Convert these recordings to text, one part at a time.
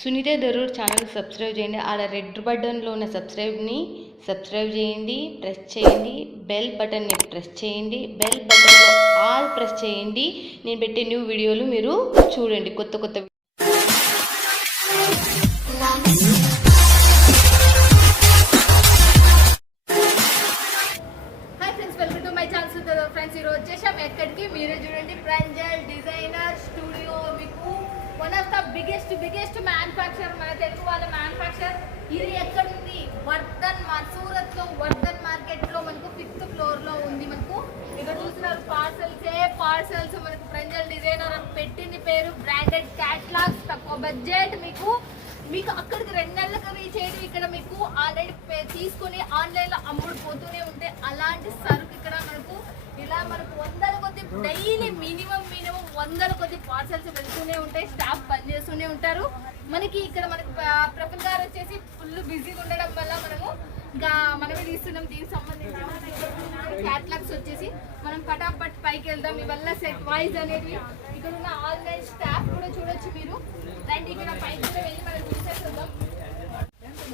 Sunitha Darur channel subscribe చేయండి. ఆడ red బటన్లో ఉన్న సబ్స్క్రైబ్ చేయండి, ప్రెస్ చేయండి. బెల్ బటన్ని ప్రెస్ చేయండి. బెల్ బటన్లో ఆల్ ప్రెస్ చేయండి. నేను పెట్టే న్యూ వీడియోలు మీరు చూడండి. కొత్త ఫ్రెండ్స్ ఈరోజు వచ్చేసాం ఎక్కడికి మీరు చూడండి, ప్రంజల్ డిజైనర్ స్టూడియో. మీకు one of the biggest manufacture, మన తెలుగు వాళ్ళ మ్యానుఫ్యాక్చర్. ఇది ఎక్కడ ఉంది? వర్ధన్, సూరత్ లో వర్ధన్ మార్కెట్ లో మనకు 5th ఫ్లోర్ లో ఉంది. మనకు ఇక్కడ చూస్తున్నారు పార్సల్స్ మనకు ప్రంజల్ డిజైనర్ అని పెట్టింది పేరు. బ్రాండెడ్ క్యాటలాగ్స్, తక్కువ బడ్జెట్. మీకు అక్కడికి 2 నెలలకు రీచ్ అయ్యి ఇక్కడ మీకు ఆల్రెడీ తీసుకుని ఆన్లైన్ లో అమ్ముడు పోతూనే ఉంటే అలాంటి సరుకు ఇక్కడ మనకు వందల కొద్ది డైలీ మినిమం 100 కొద్ది పార్సల్స్ వెళ్తూనే ఉంటాయి. స్టాఫ్ పని చేస్తూనే ఉంటారు. మనకి ఇక్కడ మనకు ప్రఫుల్ గారు వచ్చేసి ఫుల్ బిజీగా ఉండడం వల్ల మనమే తీస్తున్నాం. దీనికి సంబంధించిన క్యాటలాగ్స్ వచ్చేసి మనం పటాపట్ పైకి వెళ్దాం. ఇవల్ల సెట్ వైజ్ అనేది ఇక్కడ ఉన్న ఆన్లైన్ స్టాఫ్ కూడా చూడొచ్చు మీరు. రండి ఇక్కడ పైకి వెళ్ళి మనం చూసేద్దాం.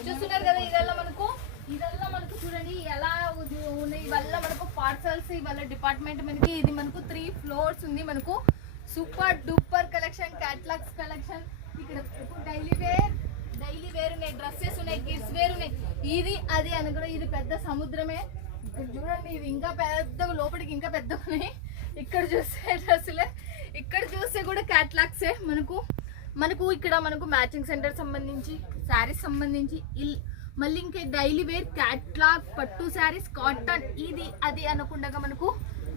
చూస్తున్నారు కదా, ఇదల్లా మనకు చూడండి ఎలా ఉన్నాయి. ఇవల్ల మనకు పార్సల్స్, ఇవల్ల డిపార్ట్మెంట్ మనకు 3 ఫ్లోర్స్ ఉంది. మనకు super duper collection, catalogues collection. ఇక్కడ డైలీ వేర్ ఉన్నాయి, డ్రెస్సెస్ ఉన్నాయి, కిడ్స్ వేర్ ఉన్నాయి. ఇది అది అనుకో, ఇది పెద్ద సముద్రమే. ఇక్కడ చూడండి, ఇది ఇంకా పెద్దగా, లోపలికి ఇంకా పెద్దగా ఉన్నాయి. ఇక్కడ చూస్తే డ్రెస్సులే, ఇక్కడ చూస్తే కూడా క్యాటలాగ్సే. మనకు ఇక్కడ మనకు మ్యాచింగ్ సెంటర్ సంబంధించి, శారీస్ సంబంధించి, మళ్ళీ ఇంకా డైలీ వేర్ క్యాట్లాగ్, పట్టు శారీస్, కాటన్, ఇది అది అనకుండా మనకు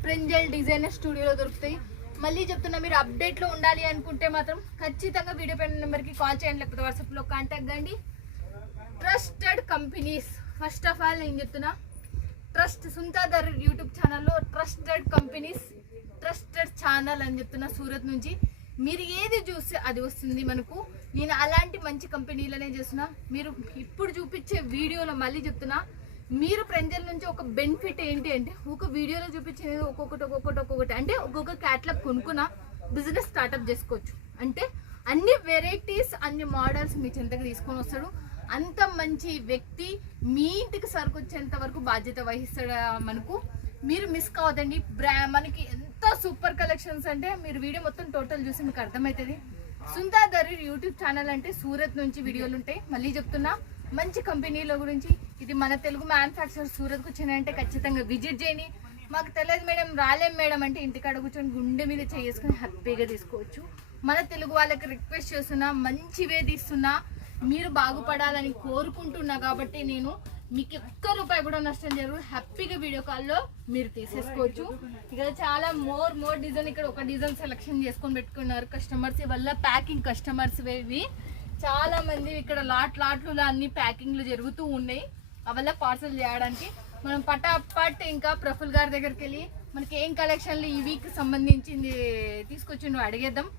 ప్రంజల్ డిజైనర్ స్టూడియోలో దొరుకుతాయి. మళ్ళీ చెప్తున్నా, మీరు అప్డేట్లో ఉండాలి అనుకుంటే మాత్రం ఖచ్చితంగా వీడియో పైన నెంబర్కి కాల్ చేయండి, లేకపోతే వాట్సాప్లో కాంటాక్ట్ కండి. Trusted companies, first of all నేను చెప్తున్నా, సునీత దరూర్ యూట్యూబ్ ఛానల్లో ట్రస్టెడ్ కంపెనీస్, ట్రస్టెడ్ ఛానల్ అని చెప్తున్నా. సూరత్ నుంచి మీరు ఏది చూస్తే అది వస్తుంది మనకు. నేను అలాంటి మంచి కంపెనీలనే చేస్తున్నా. మీరు ఇప్పుడు చూపించే వీడియోలో మళ్ళీ చెప్తున్నా, మీరు ప్రంజల్ నుంచి ఒక బెనిఫిట్ ఏంటి అంటే, ఒక వీడియోలో చూపించేది ఒక్కొక్కటి అంటే ఒక్కొక్క క్యాటలాగ్ కొనుక్కున్న బిజినెస్ స్టార్ట్అప్ చేసుకోవచ్చు. అంటే అన్ని వెరైటీస్, అన్ని మోడల్స్ మీ చెంతకు తీసుకొని వస్తాడు. అంత మంచి వ్యక్తి మీ ఇంటికి సరుకు వచ్చేంత వరకు బాధ్యత వహిస్తాడు మనకు. మీరు మిస్ కావద్దండి. మనకి ఎంత సూపర్ కలెక్షన్స్ అంటే, మీరు వీడియో మొత్తం టోటల్ చూసి మీకు అర్థమవుతుంది. సునీత దరూర్ యూట్యూబ్ ఛానల్ అంటే సూరత్ నుంచి వీడియోలు ఉంటాయి. మళ్ళీ చెప్తున్నా, మంచి కంపెనీల గురించి. ఇది మన తెలుగు మ్యానుఫ్యాక్చర్. సూరత్కు వచ్చినాయంటే ఖచ్చితంగా విజిట్ చేయండి. మాకు తెలియదు మేడం, రాలేం మేడం అంటే ఇంటికాడ కూర్చొని గుండె మీద చేసుకుని హ్యాపీగా తీసుకోవచ్చు. మన తెలుగు వాళ్ళకి రిక్వెస్ట్ చేస్తున్నా, మంచివే తీస్తున్నా, మీరు బాగుపడాలని కోరుకుంటున్నా. కాబట్టి నేను మీకు ఒక్క రూపాయి కూడా నష్టం జరగదు. హ్యాపీగా వీడియో కాల్లో మీరు తీసేసుకోవచ్చు. ఇక్కడ చాలా మోర్ డిజైన్, ఇక్కడ ఒక డిజైన్ సెలెక్షన్ చేసుకొని పెట్టుకున్నారు కస్టమర్స్. వల్ల ప్యాకింగ్ కస్టమర్స్ ఇవి చాలా మంది. ఇక్కడ లాట్లు అన్ని ప్యాకింగ్లు జరుగుతూ ఉన్నాయి. అవల్ల పార్సల్ చేయడానికి మనం పటాపట్ ఇంకా ప్రఫుల్ గారి దగ్గరికి వెళ్ళి మనకి ఏం కలెక్షన్లు ఈ వీక్ సంబంధించింది తీసుకొచ్చి అడిగేద్దాం.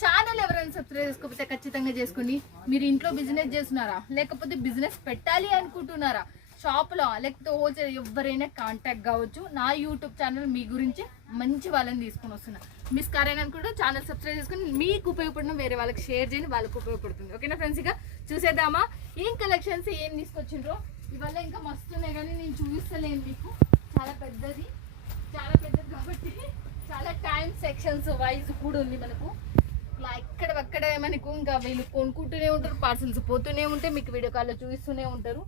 ఛానల్ ఎవరైనా సబ్స్క్రైబ్ చేసుకోకపోతే ఖచ్చితంగా చేసుకోండి. మీరు ఇంట్లో బిజినెస్ చేస్తున్నారా, లేకపోతే బిజినెస్ పెట్టాలి అనుకుంటున్నారా, షాప్లో లేకపోతే హోల్సేల్, ఎవరైనా కాంటాక్ట్ కావచ్చు. నా యూట్యూబ్ ఛానల్ మీ గురించి మంచి వాళ్ళని తీసుకొని వస్తున్నా. మిస్ కారైనా అనుకుంటూ ఛానల్ సబ్స్క్రైబ్ చేసుకుని మీకు ఉపయోగపడిన వేరే వాళ్ళకి షేర్ చేయండి, వాళ్ళకి ఉపయోగపడుతుంది. ఓకేనా ఫ్రెండ్స్? ఇక చూసేద్దామా ఏం కలెక్షన్స్ ఏం తీసుకొచ్చిండ్రో. ఇవల్ల ఇంకా మస్తున్నాయి కానీ నేను చూపిస్తలేను మీకు. చాలా పెద్దది కాబట్టి చాలా టైం సెక్షన్స్ వైజ్ కూడా ఉంది మనకు. ఇలా ఎక్కడెక్కడే మనకు ఇంకా వీళ్ళు కొనుక్కుంటూనే ఉంటారు, పార్సల్స్ పోతూనే ఉంటాయి, మీకు వీడియో కాల్లో చూపిస్తూనే ఉంటారు.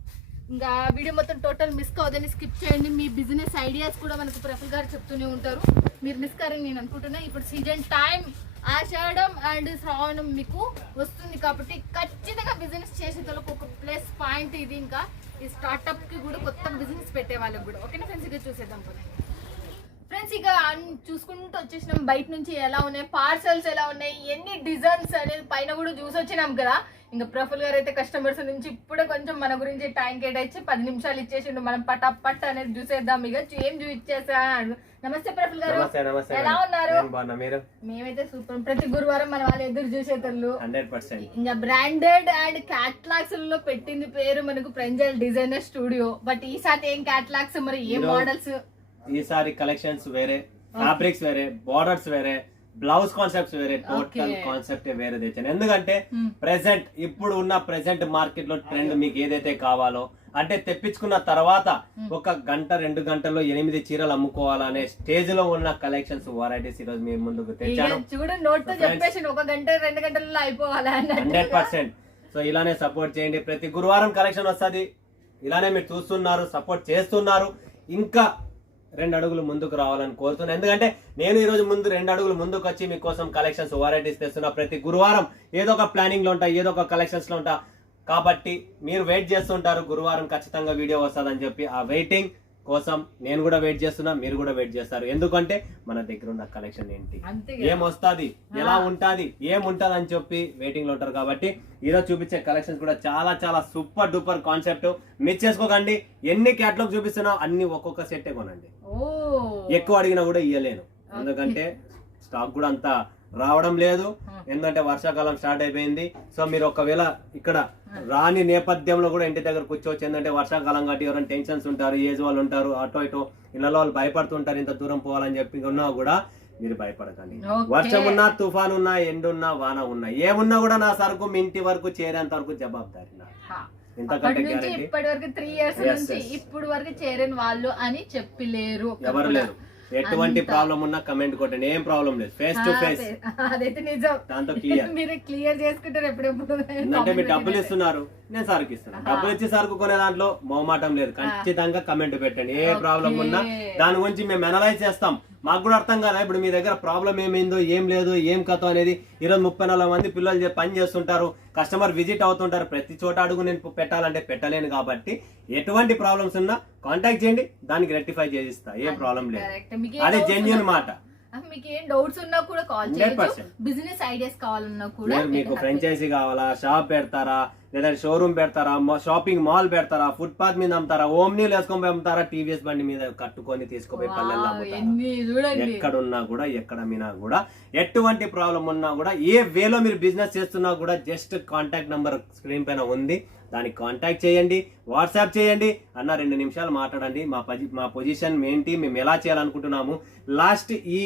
ఇంకా వీడియో మొత్తం టోటల్ మిస్ కావద్దని స్కిప్ చేయండి. మీ బిజినెస్ ఐడియాస్ కూడా మనకు ప్రఫుల్ గారు చెప్తూనే ఉంటారు. మీరు మిస్ కారని నేను అనుకుంటున్నా. ఇప్పుడు సీజన్ టైం, ఆషాఢం అండ్ శ్రావణం మీకు వస్తుంది కాబట్టి ఖచ్చితంగా బిజినెస్ చేసేటోళ్ళకి ఒక ప్లస్ పాయింట్ ఇది. ఇంకా ఈ స్టార్ట్అప్కి కూడా, కొత్త బిజినెస్ పెట్టే వాళ్ళకి కూడా. ఓకేనా ఫ్రెండ్స్? ఇక చూసేద్దాం ఫ్రెండ్స్. ఇక చూసుకుంటూ వచ్చేసినాం బయట నుంచి ఎలా ఉన్నాయి, పార్సల్స్ ఎలా ఉన్నాయి, ఎన్ని డిజైన్స్ అనేది పైన కూడా చూసి వచ్చినాం కదా. ఇంకా ప్రఫుల్ గారు అయితే కస్టమర్స్ నుంచి ఇప్పుడే కొంచెం మన గురించి టైం కేటాయించి 10 నిమిషాలు ఇచ్చేసిండు. మనం పటాపట్ అనేది చూసేద్దాం. ఇక ఏం చూపించేసా. నమస్తే ప్రఫుల్ గారు, ఎలా ఉన్నారు? మేమైతే సూపర్. ప్రతి గురువారం మన వాళ్ళు ఎదురు చూసేటోళ్ళు. ఇంకా బ్రాండెడ్ అండ్ క్యాటలాగ్స్ లో పెట్టింది పేరు మనకు ప్రంజల్ డిజైనర్ స్టూడియో. బట్ ఈసారి ఏం క్యాటలాగ్స్, మరి ఏం మోడల్స్? ఈసారి కలెక్షన్స్ వేరే, ఫ్యాబ్రిక్స్ వేరే, బోర్డర్స్ వేరే, బ్లౌజ్ కాన్సెప్ట్స్ వేరే, టోటల్ Okay. కాన్సెప్ట్ వేరే తెచ్చాను. ఎందుకంటే ప్రెసెంట్ ఇప్పుడు ఉన్న ప్రెసెంట్ మార్కెట్ లో ట్రెండ్ మీకు ఏదైతే కావాలో అంటే తెప్పించుకున్న తర్వాత ఒక గంట 2 గంటల్లో 8 చీరలు అమ్ముకోవాలనే స్టేజ్ లో ఉన్న కలెక్షన్స్ వెరైటీస్ ఈ రోజు మీ ముందుకు తెచ్చాను. చూడండి నోట్ తో చెప్పేసి 1 గంట 2 గంటల్లో అయిపోవాలి 100%. సో ఇలానే సపోర్ట్ చేయండి. ప్రతి గురువారం కలెక్షన్ వస్తుంది. ఇలానే మీరు చూస్తున్నారు, సపోర్ట్ చేస్తున్నారు. ఇంకా 2 అడుగులు ముందుకు రావాలని కోరుతున్నాను. ఎందుకంటే నేను ఈ రోజు ముందు 2 అడుగులు ముందుకు వచ్చి మీకోసం కలెక్షన్స్ వెరైటీస్ తెస్తున్నా. ప్రతి గురువారం ఏదో ఒక ప్లానింగ్ లో ఉంటా, ఏదో ఒక కలెక్షన్స్ లో ఉంటా. కాబట్టి మీరు వెయిట్ చేస్తుంటారు, గురువారం ఖచ్చితంగా వీడియో వస్తుందని చెప్పి. ఆ వెయిటింగ్ కోసం నేను కూడా వెయిట్ చేస్తున్నా, మీరు కూడా వెయిట్ చేస్తారు. ఎందుకంటే మన దగ్గర ఉన్న కలెక్షన్ ఏంటి, ఏం వస్తుంది, ఎలా ఉంటది, ఏముంటది అని చెప్పి వెయిటింగ్ లో ఉంటారు. కాబట్టి ఈరోజు చూపించే కలెక్షన్స్ కూడా చాలా చాలా సూపర్ డూపర్ కాన్సెప్ట్. మిస్ చేసుకోకండి. ఎన్ని క్యాటలాగ్ చూపిస్తున్నా అన్ని ఒక్కొక్క సెట్టే కొనండి. ఎక్కువ అడిగినా కూడా ఇయ్యలేను, ఎందుకంటే స్టాక్ కూడా అంత రావడం లేదు. ఎందుకంటే వర్షాకాలం స్టార్ట్ అయిపోయింది. సో మీరు ఒకవేళ ఇక్కడ రాని నేపథ్యంలో కూడా ఇంటి దగ్గర కూర్చోవచ్చు. ఎందుకంటే వర్షాకాలం కాబట్టి ఎవరైనా టెన్షన్స్ ఉంటారు, ఏజ్ వాళ్ళు ఉంటారు, అటో ఇటో ఇళ్ళలో వాళ్ళు భయపడుతుంటారు ఇంత దూరం పోవాలని చెప్పి ఉన్నా కూడా మీరు భయపడకండి. వర్షం ఉన్నా, తుఫాన్ ఉన్నా, ఎండున్నా, వాన ఉన్నా, ఏమున్నా కూడా నా సరుకు మీ ఇంటి వరకు చేరేంత వరకు జవాబారి. ఇంతకంటే గ్యారెంటీ ఇప్పటి వరకు 3 ఇయర్స్ నుంచి ఇప్పుడు వరకు చేరని వాళ్ళు అని చెప్పలేరు, ఎవరు లేరు. ఎటువంటి ప్రాబ్లం ఉన్నా కమెంట్ కొట్టండి, ఏం ప్రాబ్లం లేదు. ఫేస్ టు ఫేస్ అదైతే నిజం. దాంతో క్లియర్ మీరు క్లియర్ చేసుకుంటారు ఎప్పుడెప్పుడు. ఎందుకంటే మీరు డబ్బులు ఇస్తున్నారు, నేను సరుకు ఇస్తున్నాను. డబ్బులు ఇచ్చి సరుకు కొనే దాంట్లో మొహమాటం లేదు. ఖచ్చితంగా కమెంట్ పెట్టండి. ఏ ప్రాబ్లం ఉన్నా దాని గురించి మేము అనలైజ్ చేస్తాం. మాకు కూడా అర్థం కదా ఇప్పుడు మీ దగ్గర ప్రాబ్లం ఏమైందో, ఏం లేదు, ఏం కథ అనేది. ఈరోజు 30-40 మంది పిల్లలు పని చేస్తుంటారు, కస్టమర్ విజిట్ అవుతుంటారు. ప్రతి చోట అడుగు నేను పెట్టాలంటే పెట్టలేను. కాబట్టి ఎటువంటి ప్రాబ్లమ్స్ ఉన్నా కాంటాక్ట్ చేయండి, దానికి రెక్టిఫై చేసిస్తా. ఏ ప్రాబ్లం లేదు, అది జెన్యూన్ మాట. మీకు ఏం డౌట్స్ ఉన్నా కూడా కాల్ చేయొచ్చు. బిజినెస్ ఐడియాస్ కావాలన్నా కూడా, మీకు ఫ్రాంచైజీ కావాలా, షాప్ పెడతారా, లేదంటే షోరూమ్ పెడతారా, షాపింగ్ మాల్ పెడతారా, ఫుట్పాత్ మీద అమ్ముతారా, ఓమ్నీలు వేసుకొని అమ్ముతారా, టీవీఎస్ బండి మీద కట్టుకొని తీసుకుపోయి పల్లెల్లో ఎక్కడున్నా కూడా, ఎక్కడ మీనా కూడా, ఎటువంటి ప్రాబ్లం ఉన్నా కూడా, ఏ వేలో మీరు బిజినెస్ చేస్తున్నా కూడా జస్ట్ కాంటాక్ట్ నంబర్ స్క్రీన్ పైన ఉంది, దానికి కాంటాక్ట్ చేయండి, వాట్సాప్ చేయండి. అన్న 2 నిమిషాలు మాట్లాడండి, మా పొజిషన్ ఏంటి, మేము ఎలా చేయాలనుకుంటున్నాము. లాస్ట్ ఈ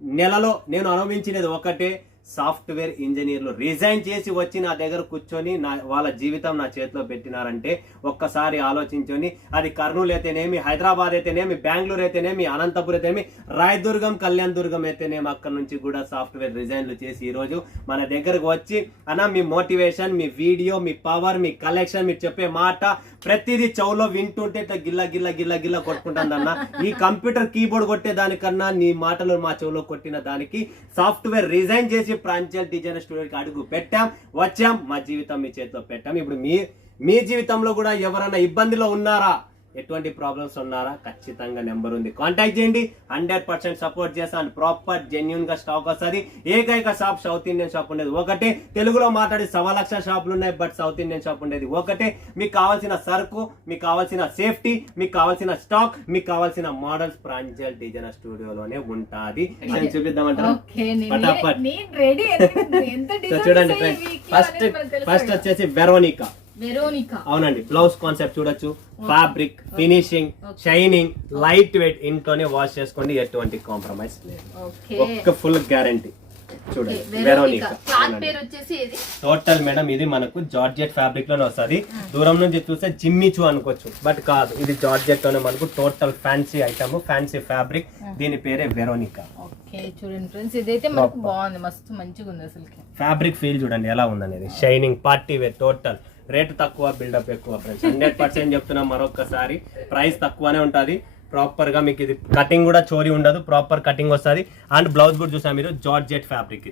నెలలో నేను అనుభవించినది ఒకటే, సాఫ్ట్వేర్ ఇంజనీర్లు రిజైన్ చేసి వచ్చి నా దగ్గర కూర్చొని వాళ్ళ జీవితం నా చేతిలో పెట్టినారంటే ఒక్కసారి ఆలోచించండి. అది కర్నూలు అయితేనేమి, హైదరాబాద్ అయితేనేమి, బెంగళూరు అయితేనేమి, అనంతపురం అయితేనేమి, రాయదుర్గం, కళ్యాణ్ దుర్గం అయితేనేమి, అక్కడ నుంచి కూడా సాఫ్ట్వేర్ రిజైన్లు చేసి ఈరోజు మన దగ్గరకు వచ్చి అన్న మీ మోటివేషన్, మీ వీడియో, మీ పవర్, మీ కలెక్షన్, మీరు చెప్పే మాట ప్రతిదీ చెవులో వింటుంటే ఇట్లా గిల్ల గిల్ల గిల్ల గిల్ల కొట్టుకుంటుంది అన్న. ఈ కంప్యూటర్ కీబోర్డ్ కొట్టే దానికన్నా నీ మాటలు మా చెవులో కొట్టిన దానికి సాఫ్ట్వేర్ రిజైన్ చేసి ప్రాంజల్ డిజైనర్ స్టూడియోకి అడుగు పెట్టాం, వచ్చాం, మా జీవితం మీ చేతిలో పెట్టాం. ఇప్పుడు మీ జీవితంలో కూడా ఎవరైనా ఇబ్బందిలో ఉన్నారా, ఎటువంటి ప్రాబ్లమ్స్ ఉన్నారా, ఖచ్చితంగా నెంబర్ ఉంది, కాంటాక్ట్ చేయండి. 100% సపోర్ట్ చేస్తాను. ప్రాపర్ జెన్యూన్ గా స్టాక్ వస్తుంది. ఏకైక షాప్ సౌత్ ఇండియన్ షాప్ ఉండేది ఒకటే. తెలుగులో మాట్లాడి 1,00,000 షాపులు ఉన్నాయి, బట్ సౌత్ ఇండియన్ షాప్ ఉండేది ఒకటే. మీకు కావాల్సిన సరుకు, మీకు కావాల్సిన సేఫ్టీ, మీకు కావాల్సిన స్టాక్, మీకు కావాల్సిన మోడల్స్ ప్రాంజల్ డిజైనర్ స్టూడియోలోనే ఉంటాది. చూపిద్దామంటారా? చూడండి ఫస్ట్ వచ్చేసి వెరోనికా. అవునండి, బ్లౌజ్ కాన్సెప్ట్ చూడొచ్చు. Fabric, finishing, shining, light weight, ఇంట్లోనే వాష్ చేసుకోండి, ఎటువంటి కాంప్రమైజ్ లేదు, ఒక్క ఫుల్ గ్యారంటీ. చూడండి వెరోనికా టోటల్ మేడం. ఇది మనకు జార్జెట్ ఫ్యాబ్రిక్ లోనే వస్తుంది. దూరం నుంచి చూస్తే జిమ్మిచూ అనుకోవచ్చు, బట్ కాదు, ఇది జార్జెట్ లోనే మనకు total fancy item, fancy fabric. దీని పేరే వెరోనికా. చూడండి ఫ్రెండ్స్, ఇదైతే మనకు బాగుంది, మస్తు మంచిగా ఉంది. అసలు ఫ్యాబ్రిక్ ఫీల్ చూడండి ఎలా ఉందనేది. Shining, party wear, total rate తక్కువ, బిల్డప్ ఎక్కువ ఫ్రెండ్స్. 100% చెప్తున్నాం మరొకసారి, ప్రైస్ తక్కువనే ఉంటుంది. ప్రాపర్ గా మీకు ఇది కటింగ్ కూడా చోరీ ఉండదు, ప్రాపర్ కటింగ్ వస్తుంది. అండ్ బ్లౌజ్ కూడా చూసా మీరు, జార్జెట్ ఫ్యాబ్రిక్.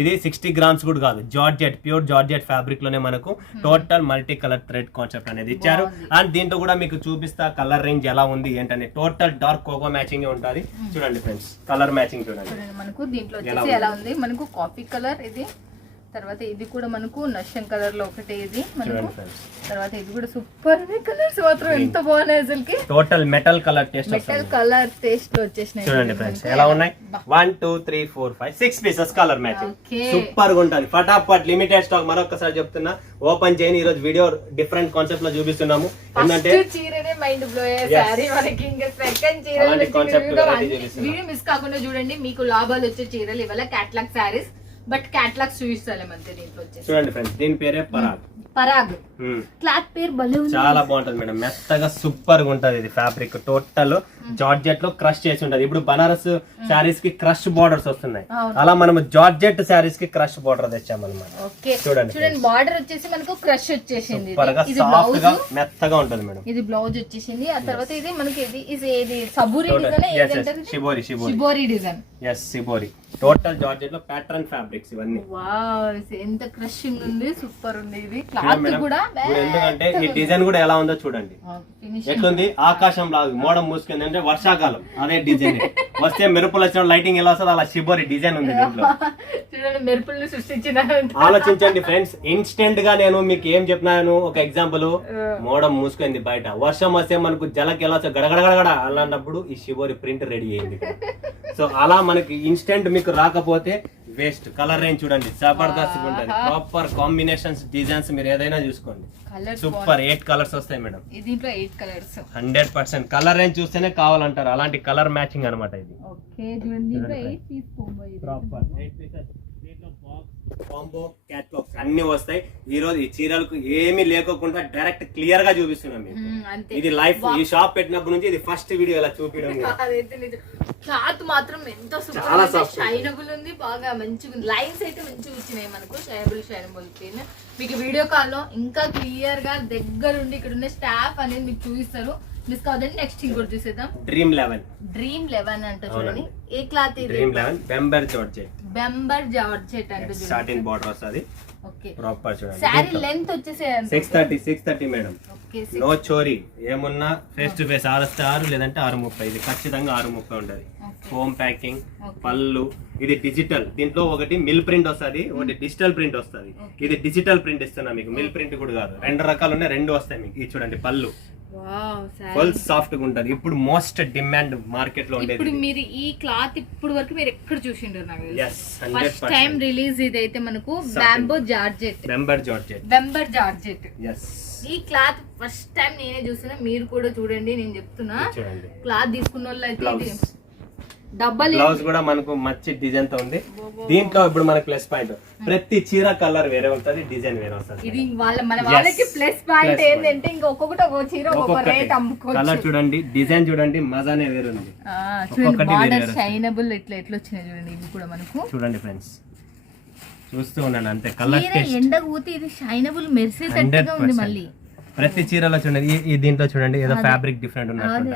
ఇది 60 గ్రామ్స్ కూడా కాదు, జార్జెట్, ప్యూర్ జార్జెట్ ఫ్యాబ్రిక్ లోనే మనకు total multi colour thread concept అనేది ఇచ్చారు. అండ్ దీంట్లో కూడా మీకు చూపిస్తా కలర్ రేంజ్ ఎలా ఉంది ఏంటనే. టోటల్ డార్క్ కోకో మ్యాచింగ్ ఉంటుంది. చూడండి ఫ్రెండ్స్, కలర్ మ్యాచింగ్ చూడండి. మనకు దీంట్లో వచ్చేసి ఎలా ఉంది, మనకు కాఫీ కలర్ ఇది, తర్వాత ఇది కూడా మనకు నష్టం కలర్ లో ఒకటి, ఇది మనకు తర్వాత ఇది కూడా సూపర్ కలర్స్ మాత్రం ఎంత బాగున్నాయి అసలుకి. Total metal colour taste, metal colour taste లో వచ్చేసినాయి. చూడండి ఫ్రెండ్స్ ఎలా ఉన్నాయి. 1 2 3 4 5 6 పీసెస్ కలర్ మ్యాచింగ్, సూపర్ గా ఉంటుంది. ఫటాఫట్ లిమిటెడ్ స్టాక్, మరొకసారి చెప్తున్నా, ఓపెన్ చేయని. ఈ రోజు వీడియో డిఫరెంట్ కాన్సెప్ట్ లో చూపిస్తున్నాము. ఏంటంటే మైండ్ బ్లో అయ్యే Yes. సారీ మనకి ఇంకా సెకండ్ అలాంటి concept variety చీరలు చూపిస్తున్నా. వీడియో మిస్ కాకుండా చూడండి, మీకు లాభాలు వచ్చే చీరలు ఇవాళ క్యాట్లాగ్ సారీస్, బట్ క్యాట్లాగ్ చూపిస్తాం అంతే. దీంట్లో వచ్చేసి చూడండి ఫ్రెండ్స్, దీని పేరే పరాగ్. పరాగ్ క్లాత్ పేరు భలే ఉంది. చాలా బాగుంటది మేడం, మెత్తగా సూపర్ గా ఉంటది. ఇది ఫ్యాబ్రిక్ టోటల్ జార్జెట్ లో క్రష్ చేసి ఉంటది. ఇప్పుడు బనారస్ శారీస్ కి క్రష్ బోర్డర్స్ వస్తున్నాయి, అలా మనం జార్జెట్ శారీస్ కి క్రష్ బోర్డర్ తెచ్చామన్నమాట. ఓకే చూడండి, బార్డర్ వచ్చేసి మనకు క్రష్ వచ్చేసింది. సూపర్ గా ఇది సాఫ్ట్ గా బ్లౌజ్, మెత్తగా ఉంటది మేడం. ఇది బ్లౌజ్ వచ్చేసింది. ఆ తర్వాత ఇది మనకి ఇది సబూరి డిజైన్, ఏదంటారు shibori shibori design. Yes shibori, total georgette లో ప్యాటర్న్ ఫ్యాబ్రిక్స్ ఇవన్నీ. వావ్, ఎంత క్రషింగ్ ఉంది, సూపర్ ఉంది. ఇది క్లాత్ కూడా ఇప్పుడు ఎందుకంటే ఈ డిజైన్ కూడా ఎలా ఉందో చూడండి, ఎట్లుంది ఆకాశం లాగా మోడం మూసుకుంది అంటే వర్షాకాలం అదే డిజైన్. వస్తే మెరుపులు వచ్చిన లైటింగ్ ఎలా వస్తుంది అలా షిబోరి డిజైన్ ఉంది దీంట్లో. చూడండి, మెరుపుల్ని సృష్టించిన. ఆలోచించండి ఫ్రెండ్స్, ఇన్స్టెంట్ గా నేను మీకు ఏం చెప్పినాను, ఒక ఎగ్జాంపుల్, మోడం మూసుకుంది బయట, వర్షం వస్తే మనకు జలకి ఎలా వస్తే గడగడగడగడ అలాంటప్పుడు ఈ షిబోరి ప్రింట్ రెడీ అయింది. సో అలా మనకి ఇన్స్టెంట్ మీకు రాకపోతే వేస్ట్. కలర్ రేంజ్ చూడండి, జబర్దస్త్ ఉంటుంది. ప్రాపర్ కాంబినేషన్స్, డిజైన్స్ మీరు ఏదైనా చూసుకోండి, సూపర్ 8 కలర్స్ వస్తాయి మేడం. దీంట్లో 8 కలర్స్ 100%. కలర్ రేంజ్ చూస్తేనే కావాలంటారు, అలాంటి కలర్ మ్యాచింగ్ అనమాట ఇది. ఓకే చూడండి, దీంట్లో 8 పీస్ కాంబో ఇది. Proper 8 pieces. దీంట్లో బాక్స్, కాంబో, క్యాటలాగ్స్ అన్ని వస్తాయి. ఈ రోజు ఈ చీరలకు ఏమీ లేకోకుండా డైరెక్ట్ క్లియర్ గా చూపిస్తున్నాం మీకు. అంతే, ఇది లైఫ్, ఈ షాప్ పెట్టినప్పటి నుంచి ఇది ఫస్ట్ వీడియో ఇలా చూపించడం. అదైతే నిజం. క్లాత్ మాత్రం ఎంతో చాలా సూపర్, soft. షైనబుల్ ఉంది, బాగా మంచిగా ఉంది. లైన్స్ అయితే మంచిగా వచ్చినాయి మనకు, షైనబుల్ పిన్. మీకు వీడియో కాల్ లో ఇంకా క్లియర్ గా దగ్గరుండి ఇక్కడ ఉన్న స్టాఫ్ అనేది మీకు చూపిస్తారు. మిస్ కావద్దండి. నెక్స్ట్ ఇంకోటి చూసేద్దాం, డ్రీమ్ 11. డ్రీమ్ 11 అంటే చూడండి, ఏ క్లాత్ ఇది? Dream 11 బెంబర్ georgette. బెంబర్ జార్జెట్ అంటే స్టార్టింగ్ బార్డర్ వస్తది. ఓకే, ప్రాపర్ చూడండి. సారీ లెంత్ వచ్చేసి 630 మేడం. ఓకే, నో చోరీ, ఏమున్నా ఫేస్ టు ఫేస్ 6 లేదంటే 630. ఇది ఖచ్చితంగా 630 ఉంటది. హోమ్ ప్యాకింగ్, పళ్ళు. ఇది డిజిటల్, దీంట్లో ఒకటి మిల్ ప్రింట్ వస్తుంది, ఒకటి డిజిటల్ ప్రింట్ వస్తుంది. ఇది డిజిటల్ ప్రింట్ ఇస్తున్నా మీకు, మిల్ ప్రింట్ కూడా కాదు. 2 రకాలు ఉన్నాయి, 2 వస్తాయి మీకు. ఇది చూడండి పళ్ళు, ఫుల్ సాఫ్ట్ గా ఉంటది. ఇప్పుడు మోస్ట్ డిమాండ్ మార్కెట్ లో ఉండేది. ఇప్పుడు మీరు ఈ క్లాత్ ఇప్పుడు వరకు మీరు ఎక్కడ చూసిండ్రు నాకు Yes, ఫస్ట్ టైం రిలీజ్ ఇదైతే మనకు bamboo georgette, బెంబర్ georgette. బెంబర్ georgette. Yes, ఈ క్లాత్ ఫస్ట్ టైం నేనే చూస్తున్నా, మీరు కూడా చూడండి. నేను చెప్తున్నా, చూడండి క్లాత్ తీసుకున్న వాళ్ళు అయితే ఇది డబ్బల్ బ్లౌజ్ కూడా మనకు మంచి డిజైన్ తో ఉంది. దీంట్లో ఇప్పుడు మనకు ప్లస్ పాయింట్, ప్రతి చీర కలర్ వేరే ఉంటది, డిజైన్ వేరే వస్తుంది. ఇది వాళ్ళకి ప్లస్ పాయింట్ ఏంటంటే ఇంకా ఒక్కొక్కటి ఒక చీర ఒక్కొక్క రేట్ అమ్ముకోవచ్చు. కలర్ చూడండి, డిజైన్ చూడండి, మజానే వేరే ఉంది. చూడండి బార్డర్ షైనబుల్ ఎట్లా వచ్చినాయి చూడండి. ఇది కూడా మనకు చూడండి ఫ్రెండ్స్, చూస్తూ ఉండండి అంతే. కలర్ ఎండకు పోతే ఇది షైనబుల్ మెరిసేటట్టుగా ఉంది. మళ్ళీ ప్రతి చీరలో చూడండి, ఈ దీంట్లో చూడండి ఏదో ఫ్యాబ్రిక్ డిఫరెంట్ ఉన్నట్టు.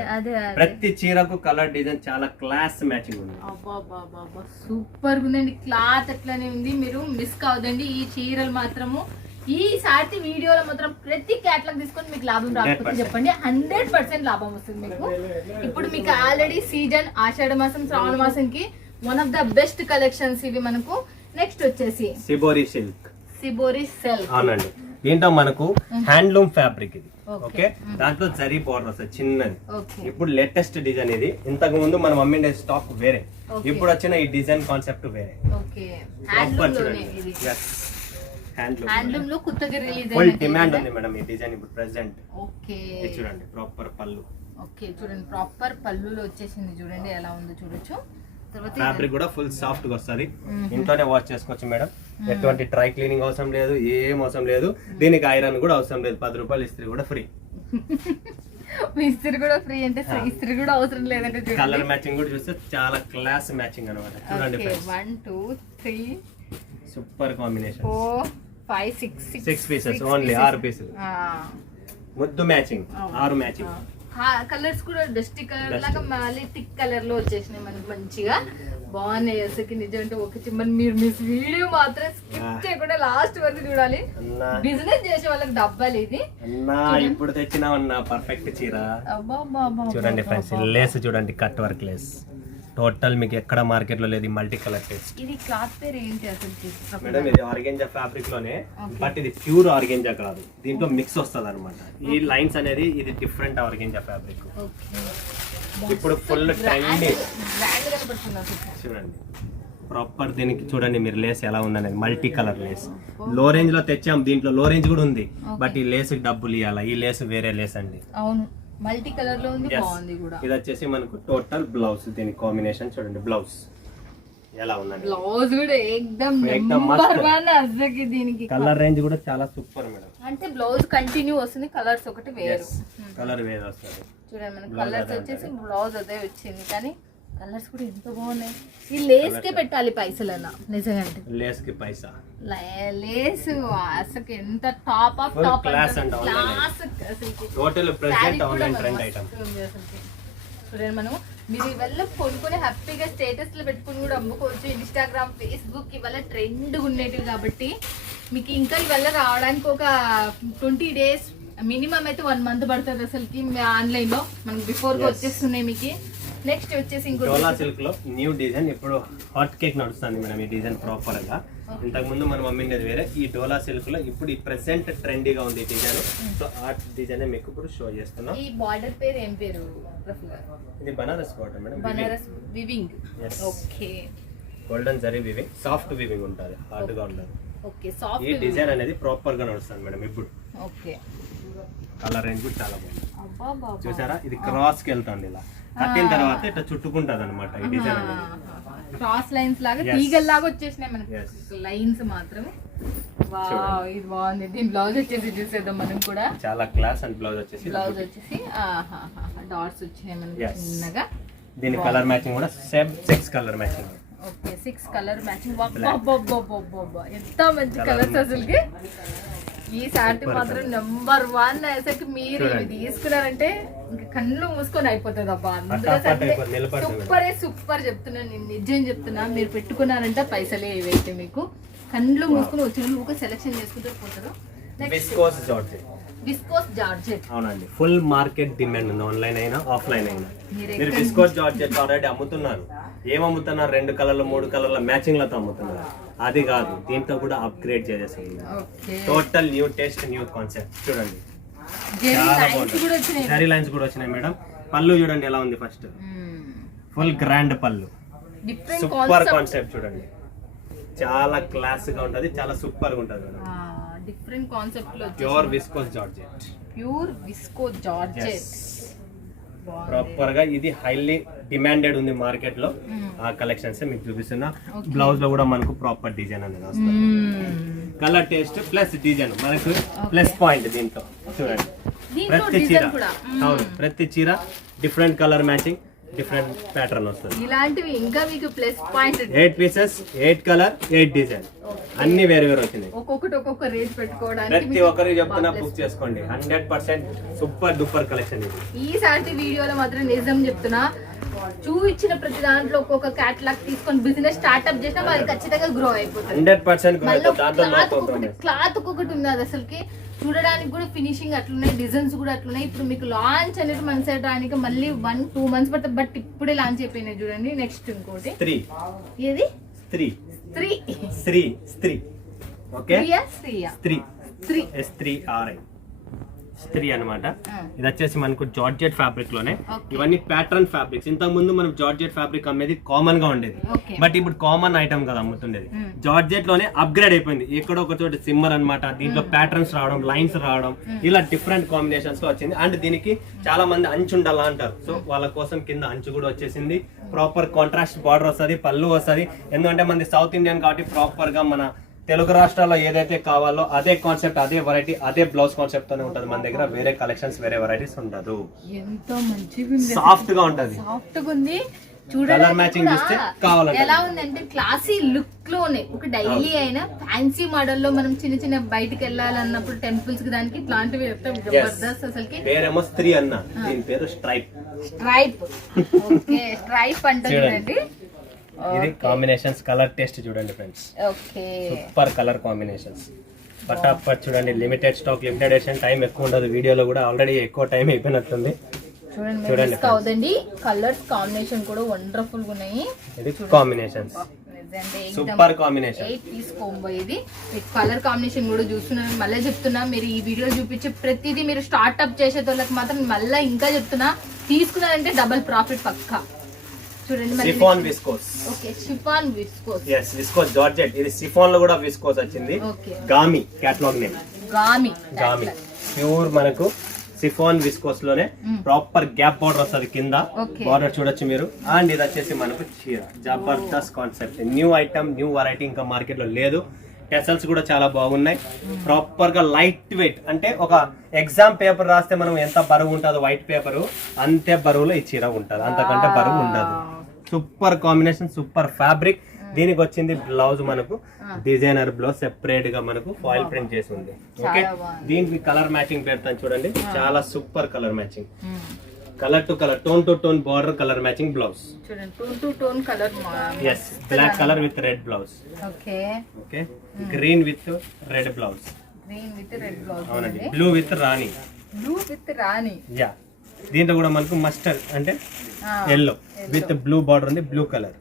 ప్రతి చీరకు కలర్ డిజైన్ చాలా క్లాస్ మ్యాచింగ్ ఉంది. సూపర్ ఉందండి. క్లాత్ అట్లానే ఉంది, మీరు మిస్ కావద్దండి. ఈ చీరలు మాత్రము ఈ సాటి వీడియోలో మాత్రం ప్రతి క్యాటలాగ్ తీసుకొని మీకు లాభం రాకపోతే చెప్పండి, 100% లాభం వస్తుంది మీకు. ఇప్పుడు మీకు ఆల్రెడీ సీజన్ ఆషాఢ మాసం, శ్రావణ మాసంకి one of the best collections ఇవి మనకు. నెక్స్ట్ వచ్చేసి సిబోరి సిల్క్. సిబోరి సిల్క్, అవునండి. దీంట్లో మనకు హ్యాండ్లూమ్ ఫ్యాబ్రిక్ ఇది. ఓకే, దాంట్లో జరీ బోర్డర్ వస్తుంది చిన్నది. ఇప్పుడు లేటెస్ట్ డిజైన్ ఇది. ఇంతకు ముందు మనం అమ్మిండే స్టాక్ వేరే, ఇప్పుడు వచ్చిన ఈ డిజైన్ కాన్సెప్ట్ వేరే. హ్యాండ్లూమ్ లో కొత్తగా రిలీజ్ ఫుల్ డిమాండ్ ఉంది మేడం ఈ డిజైన్ ఇప్పుడు ప్రెసెంట్. ఓకే చూడండి ప్రాపర్ పళ్ళు. ఓకే చూడండి, ప్రాపర్ పళ్ళులో వచ్చేసింది. చూడండి ఎలా ఉందో చూడొచ్చు. ఫ్యాబ్రిక్ కూడా ఫుల్ సాఫ్ట్ గా వస్తుంది. ఇంట్లోనే వాష్ చేసుకోవచ్చు మేడం, ఎటువంటి డ్రై క్లీనింగ్ అవసరం లేదు, ఏం అవసరం లేదు. దీనికి ఐరన్ కూడా అవసరం లేదు. 10 రూపాయలు ఇస్త్రీ కూడా ఫ్రీ. ఇస్త్రీ కూడా ఫ్రీ అంటే ఇస్త్రీ కూడా అవసరం లేదంటే. కలర్ మ్యాచింగ్ కూడా చూస్తే చాలా క్లాస్ మ్యాచింగ్ అనమాట. చూడండి 1 2 3 సూపర్ కాంబినేషన్. 4 5 6 పీసెస్ ఓన్లీ 6 పీసులు. ముద్దు మ్యాచింగ్, 6 మ్యాచింగ్. కలర్స్ కూడా డస్టీ కలర్ లాగా మళ్ళీ టిక్ కలర్ లో వచ్చేసినాయి మనకి, మంచిగా బాగున్నాయి. అసలు నిజం అంటే ఒక చిన్న మీరు మిస్ వీడియో మాత్రం స్కిప్ చేయకుండా లాస్ట్ వరకు చూడాలి. బిజినెస్ చేసే వాళ్ళకి డబ్బాలు ఇది. ఇప్పుడు తెచ్చిన పర్ఫెక్ట్ చీర చూడండి ఫ్రెండ్స్. లేస్ చూడండి, కట్ వర్క్ లేస్. టోటల్ మీకు ఎక్కడ మార్కెట్ లో లేదు, మల్టీ కలర్ టేస్ట్. ఇది క్లాత్ పేరు ఏంటి అసలు మేడం? ఇది ఆర్గెంజా ఫ్యాబ్రిక్ లోనే, బట్ ఇది ప్యూర్ ఆర్గెంజా కాదు, దీంట్లో మిక్స్ వస్తుంది అనమాట. ఈ లైన్స్ అనేది ఇది డిఫరెంట్ ఆర్గెంజా ఫ్యాబ్రిక్. ఇప్పుడు ఫుల్ ట్రెండింగ్ చూడండి. ప్రాపర్ దీనికి చూడండి మీరు లేస్ ఎలా ఉందనేది, మల్టీ కలర్ లేస్. లో రేంజ్ లో తెచ్చాం, దీంట్లో లో రేంజ్ కూడా ఉంది, బట్ ఈ లేస్ డబ్బులు ఇవ్వాలి. ఈ లేస్ వేరే లేస్ అండి. అవును, మల్టీ కలర్ లో ఉంది, Yes. బాగుంది కూడా. ఇది వచ్చేసి మనకు టోటల్ బ్లౌజ్, దీని కాంబినేషన్ చూడండి బ్లౌజ్ ఎలా ఉందండి. బ్లౌజ్ కూడా ఏకదమ్ ఏకదమ్ నెంబర్ మస్త్. 1 అసలుకి దీనికి. కలర్ రేంజ్ కూడా చాలా సూపర్ మేడం. అంటే బ్లౌజ్ కంటిన్యూ వస్తుంది, కలర్స్ ఒకటి వేరు. కలర్ వేరు వస్తుంది. చూడండి మనకి Blouse కలర్స్ అదే వచ్చేసి ఉంటుంది. బ్లౌజ్ అదే వచ్చింది, కానీ కలర్స్ కూడా ఎంత బాగున్నాయి. ఈ లేస్ కే పెట్టాలి పైసలన్నా నిజంగా. అంటే లేస్ కి పైసా, లేస్ అసలు ఎంత top of Full top class అంట, online. క్లాస్ అసలు. Total present online trend item. చూడండి మనం మీరు ఇవల్ల కొనుక్కొని హ్యాపీగా స్టేటస్ లో పెట్టుకుని కూడా అమ్ముకోవచ్చు. ఇన్స్టాగ్రామ్, ఫేస్బుక్ ఇవల్ల ట్రెండ్ ఉండేటివి కాబట్టి మీకు ఇంకా ఇవల్ల రావడానికి ఒక 20 days మినిమం అయితే 1 month పడుతుంది అసలుకి. ఆన్లైన్ లో మనకి బిఫోర్ గా వచ్చేస్తున్నాయి మీకు. నెక్స్ట్ వచ్చేసి ఇంకో డోలా సిల్క్ లో న్యూ డిజైన్, ఇప్పుడు హాట్ కేక్ నడుస్తుంది మేడం ఈ డిజైన్ ప్రాపర్ గా. ఇంతకు ముందు మనం అమ్మిండేది వేరే. ఈ డోలా సిల్క్ లో ఇప్పుడు ఈ ప్రెసెంట్ ట్రెండీగా ఉంది ఈ డిజైన్. సో ఆ డిజైన్ మీకు ఇప్పుడు షో చేస్తున్నాం. ఈ బార్డర్ పేరు ఏం పేరు? రఫ్ గా ఇది Banaras border madam, Banaras weaving. Yes. Okay golden zari weaving, soft weaving ఉంటుంది, హార్డ్ గా ఉండదు. ఓకే ఈ సాఫ్ట్ డిజైన్ అనేది ప్రాపర్ గా నడుస్తుంది మేడం ఇప్పుడు. ఓకే కలర్ రేంజ్ కూడా చాలా బాగుంది. అబ్బా బాబా. చూసారా, ఇది క్రాస్ కి వెళ్తుంది, ఇలా కట్టిన తర్వాత ఇట్లా చుట్టుకుంటది అనమాట ఈ డిజైన్ అనేది. క్రాస్ లైన్స్ లాగా Yes. తీగల్ లాగా వచ్చేసినాయి మనకి Yes. లైన్స్ మాత్రం. వావ్ ఇది బాగుంది. దీని బ్లౌజ్ వచ్చేసి చూసేద్దాం మనం కూడా. చాలా క్లాస్ అండ్ బ్లౌజ్ వచ్చేసి బ్లౌజ్ వచ్చేసి డాట్స్ వచ్చినాయి మనకి Yes. చిన్నగా. దీని కలర్ మ్యాచింగ్ కూడా same 6 colour matching. Okay 6 colour matching. ఎంత మంచి కలర్స్ అసలుకి. ఈ శారీ మాత్రం నెంబర్ 1 అసలు. మీరు ఇవి తీసుకున్నారంటే ఇంకా కళ్ళు మూసుకొని అయిపోతుంది అబ్బా. సూపర్ చెప్తున్నాను, నేను నిజం చెప్తున్నా. మీరు పెట్టుకున్నారంటే పైసలే ఏవైతే మీకు కళ్ళు మూసుకొని వచ్చిన ఒక సెలెక్షన్ చేసుకుంటూ పోతారు. Viscose georgette. విస్కోస్ జార్జెట్ అవునండి, ఫుల్ మార్కెట్ డిమాండ్ ఉంది, ఆన్లైన్ అయినా ఆఫ్లైన్ అయినా. మీరు మీరు విస్కోస్ జార్జెట్ ఆల్రెడీ అమ్ముతున్నారు. ఏం అమ్ముతున్నారు? 2 కలర్లు 3 కలర్ల మ్యాచింగ్ లతో అమ్ముతున్నారు. అది కాదు, దీంట్లో కూడా అప్గ్రేడ్ చేసేస్తుంది. Okay total new taste, new concept. చూడండి జెరీ చాలా లైన్స్ బాగుంది. కూడా వచ్చినాయి. జరీ లైన్స్ కూడా వచ్చినాయి మేడం. పళ్ళు చూడండి ఎలా ఉంది. ఫస్ట్ ఫుల్ గ్రాండ్ పళ్ళు, డిఫరెంట్ సూపర్ కాన్సెప్ట్ చూడండి. చాలా క్లాస్ గా ఉంటది, చాలా సూపర్ గా ఉంటది మేడం. డిఫరెంట్ కాన్సెప్ట్ లో pure viscose georgette. Pure visco georgette. Proper గా ఇది హైలీ డిమాండెడ్ ఉంది మార్కెట్ లో. ఆ కలెక్షన్స్ మీకు చూపిస్తున్నా. బ్లౌజ్ లో కూడా మనకు ప్రాపర్ డిజైన్ అనేది వస్తుంది. కలర్ టేస్ట్ ప్లస్ డిజైన్ మనకు ప్లస్ పాయింట్ దీంట్లో. చూడండి ప్రతి చీర, అవును ప్రతి చీర different colour matching, different pattern వస్తుంది. ఇలాంటివి ఇంకా మీకు plus point. 8 pieces, 8 colour, 8 design, అన్ని వేరు వేరు వచ్చినాయి. ఒక్కొక్కటి ఒక్కొక్క రేట్ పెట్టుకోవడానికి ప్రతి ఒక్కరికి చెప్తున్నా బుక్ చేసుకోండి. 100% సూపర్ డూపర్ కలెక్షన్ ఇది. ఈ సాటి వీడియోలో మాత్రం నిజం చెప్తున్నా, చూపించిన ప్రతి దాంట్లో ఒక్కొక్క క్యాటలాగ్ తీసుకొని బిజినెస్ స్టార్ట్అప్ చేసినా అది ఖచ్చితంగా గ్రో అయిపోతుంది. 100% గ్రో అవుతుంది. దాంట్లో నో కాంప్రమైజ్. క్లాత్ ఒక్కొక్కటి ఉంది అది అసలుకి చూడడానికి కూడా ఫినిషింగ్ అట్లున్నాయి, డిజైన్స్ కూడా అట్లున్నాయి. ఇప్పుడు మీకు లాంచ్ అనేది మన సైడ్ రానికి మళ్ళీ 1-2 months పడుతుంది, బట్ ఇప్పుడే లాంచ్ అయిపోయినాయి చూడండి. నెక్స్ట్ ఇంకోటి స్త్రీ, ఏది స్త్రీ, స్త్రీ స్త్రీ, స్త్రీ, ఓకే స్త్రీయా స్త్రీ, స్త్రీ STRI స్త్రీ అన్నమాట. ఇది వచ్చేసి మనకు జార్జెట్ ఫ్యాబ్రిక్ లోనే. Okay. ఇవన్నీ ప్యాటర్న్ ఫ్యాబ్రిక్స్. ఇంతకు ముందు మనం జార్జెట్ ఫ్యాబ్రిక్ అమ్మేది కామన్ గా ఉండేది, Okay. బట్ ఇప్పుడు కామన్ ఐటమ్ కదా అమ్ముతుండేది. జార్జెట్ లోనే అప్గ్రేడ్ అయిపోయింది. ఎక్కడో ఒక చోట సిమ్మర్ అన్నమాట, దీంట్లో ప్యాటర్న్స్ రావడం, లైన్స్ రావడం, ఇలా డిఫరెంట్ కాంబినేషన్స్ లో వచ్చింది. అండ్ దీనికి చాలా మంది అంచు ఉండాలా అంటారు. సో వాళ్ళ కోసం కింద అంచు కూడా వచ్చేసింది. ప్రాపర్ కాంట్రాస్ట్ బార్డర్ వస్తుంది, పళ్ళు వస్తుంది. ఎందుకంటే మనది సౌత్ ఇండియన్ కాబట్టి ప్రాపర్ గా మన తెలుగు రాష్ట్రాల్లో ఏదైతే కావాలో అదే కాన్సెప్ట్, అదే వెరైటీ, అదే బ్లౌజ్ కాన్సెప్ట్ తోనే ఉంటది మన దగ్గర. వేరే కలెక్షన్స్, వేరే వెరైటీస్ ఉండదు. ఎంతో మంచిగా ఉంది, సాఫ్ట్ గా ఉంటది. సాఫ్ట్ గా ఉంది. కలర్ మ్యాచింగ్ చూస్తే కావాలంటే ఎలా ఉందంటే క్లాసీ లుక్ లోనే ఒక డైలీ అయినా ఫ్యాన్సీ మోడల్ లో మనం చిన్న చిన్న బయటికి వెళ్ళాలన్నప్పుడు టెంపుల్స్ కి దానికి ఇట్లాంటివి జబర్దస్త్ అసలుకి. పేరేమో స్త్రీ అన్న, దీని పేరు స్ట్రైప్. స్ట్రైప్, ఓకే స్ట్రైప్ అంటే చూడండి. ఇది కాంబినేషన్స్, కలర్ టేస్ట్ చూడండి friends. Okay super colour combinations. పటాపట్ చూడండి. Limited stock, limited edition. Time ఎక్కువ ఉండదు వీడియోలో కూడా, ఆల్రెడీ ఎక్కువ టైం అయిపోయినట్టుంది. చూడండి కావదండి. కలర్స్ కాంబినేషన్ కూడా వండర్ఫుల్ గా ఉన్నాయి. ఇది combinations, super combination. 8 piece combo ఇది. మీకు కలర్ కాంబినేషన్ కూడా చూస్తున్నాను. మళ్ళీ చెప్తున్నా, మీరు ఈ వీడియో చూపించే ప్రతిదీ మీరు స్టార్ట్అప్ చేసే వాళ్ళకి మాత్రం మళ్ళీ ఇంకా చెప్తున్నా, తీసుకున్నారంటే డబుల్ ప్రాఫిట్ పక్కా. చూడండి chiffon viscose. Okay chiffon viscose. yes viscose georgette. ఇది షిఫాన్ లో కూడా విస్కోస్ వచ్చింది. ఓకే గామి కేటలాగ్ నేమ్. గామి గామి ప్యూర్ మనకు సిఫాన్ విస్కోస్ లోనే ప్రాపర్ గ్యాప్ బార్డర్ వస్తుంది కింద, Okay. బార్డర్ చూడొచ్చు మీరు. అండ్ ఇది వచ్చేసి మనకు చీర, Jabardasth concept, new item, new variety, ఇంకా మార్కెట్ లో లేదు. టెసల్స్ కూడా చాలా బాగున్నాయి, ప్రాపర్ గా లైట్ వెయిట్. అంటే ఒక ఎగ్జామ్ పేపర్ రాస్తే మనం ఎంత బరువు ఉంటుందో వైట్ పేపర్, అంతే బరువులో ఈ చీర ఉంటుంది, అంతకంటే బరువు ఉండదు. Super combination, super fabric. దీనికి వచ్చింది బ్లౌజ్ మనకు డిజైనర్ బ్లౌజ్, సెపరేట్ గా మనకు ఫాయిల్ ప్రింట్ చేసి ఉంది. ఓకే, దీనికి కలర్ మ్యాచింగ్ పెడతాను చూడండి, చాలా super colour matching, colour to colour, tone to tone border colour matching blouse. చూడండి tone to tone colour. yes, black colour with red blouse. Okay okay, green with red blouse. Green with red blouse. అవునండి, blue with rani. Blue with rani. Yeah, దీంట్లో కూడా మనకు mustard అంటే yellow with blue border ఉంది, blue colour.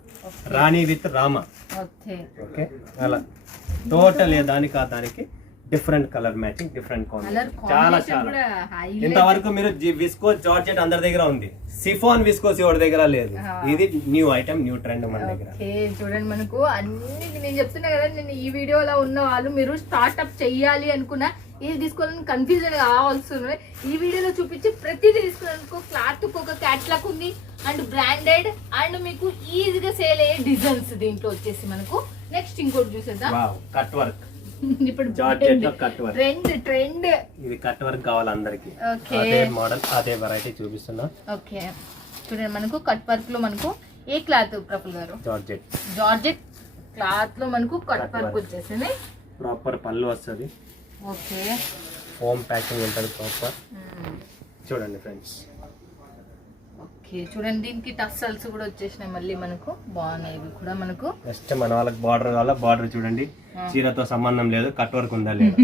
Rani with rama. Okay okay, అలా total దానికి ఆ దానికి different colour matching, different combination, చాలా చాలా. ఇంతవరకు మీరు విస్కోస్ జార్జెట్ అందరి దగ్గర ఉంది, సిఫాన్ విస్కోస్ ఎవరి దగ్గర లేదు. ఇది న్యూ ఐటమ్, న్యూ ట్రెండ్ మన దగ్గర. ఓకే, చూడండి మనకు అన్ని నేను చెప్తున్నా కదా, నేను ఈ వీడియోలో ఉన్న వాళ్ళు మీరు స్టార్ట్అప్ చెయ్యాలి అనుకున్నా ఏది తీసుకోవాలని కన్ఫ్యూజన్ కావాల్సి ఈ వీడియోలో చూపించి ప్రతిదీ తీసుకోవాలనుకో. క్లాత్ ఒక క్యాట్లాగ్ ఉంది, అండ్ బ్రాండెడ్, అండ్ మీకు ఈజీగా సేల్ అయ్యే డిజైన్స్ దీంట్లో వచ్చేసి మనకు. నెక్స్ట్ ఇంకోటి చూసేద్దాం, కట్ వర్క్. ఇప్పుడు జార్జెట్ కట్ వర్క్ ట్రెండ్. ఇది కట్ వర్క్ కావాలి అందరికి, ఓకే, అదే మోడల్, అదే వెరైటీ చూపిస్తున్నా. ఓకే, చూడండి మనకు కట్ వర్క్ లో మనకు ఏ క్లాత్ ప్రఫుల్ గారు? జార్జెట్. జార్జెట్ క్లాత్ లో మనకు కట్ వర్క్ వచ్చేసింది. ప్రాపర్ పళ్ళు వస్తుంది, ఓకే, ఫోమ్ ప్యాకింగ్ ఉంటుంది ప్రాపర్. చూడండి ఫ్రెండ్స్, ఓకే, చూడండి దీనికి టస్సల్స్ కూడా వచ్చేసినాయి మళ్ళీ మనకు, బాగున్నాయి ఇవి కూడా మనకు. నెక్స్ట్ మన వాళ్ళకి బార్డర్ కావాలా, బార్డర్ చూడండి, చీరతో సంబంధం లేదు, కట్ వర్క్ ఉందా లేదా,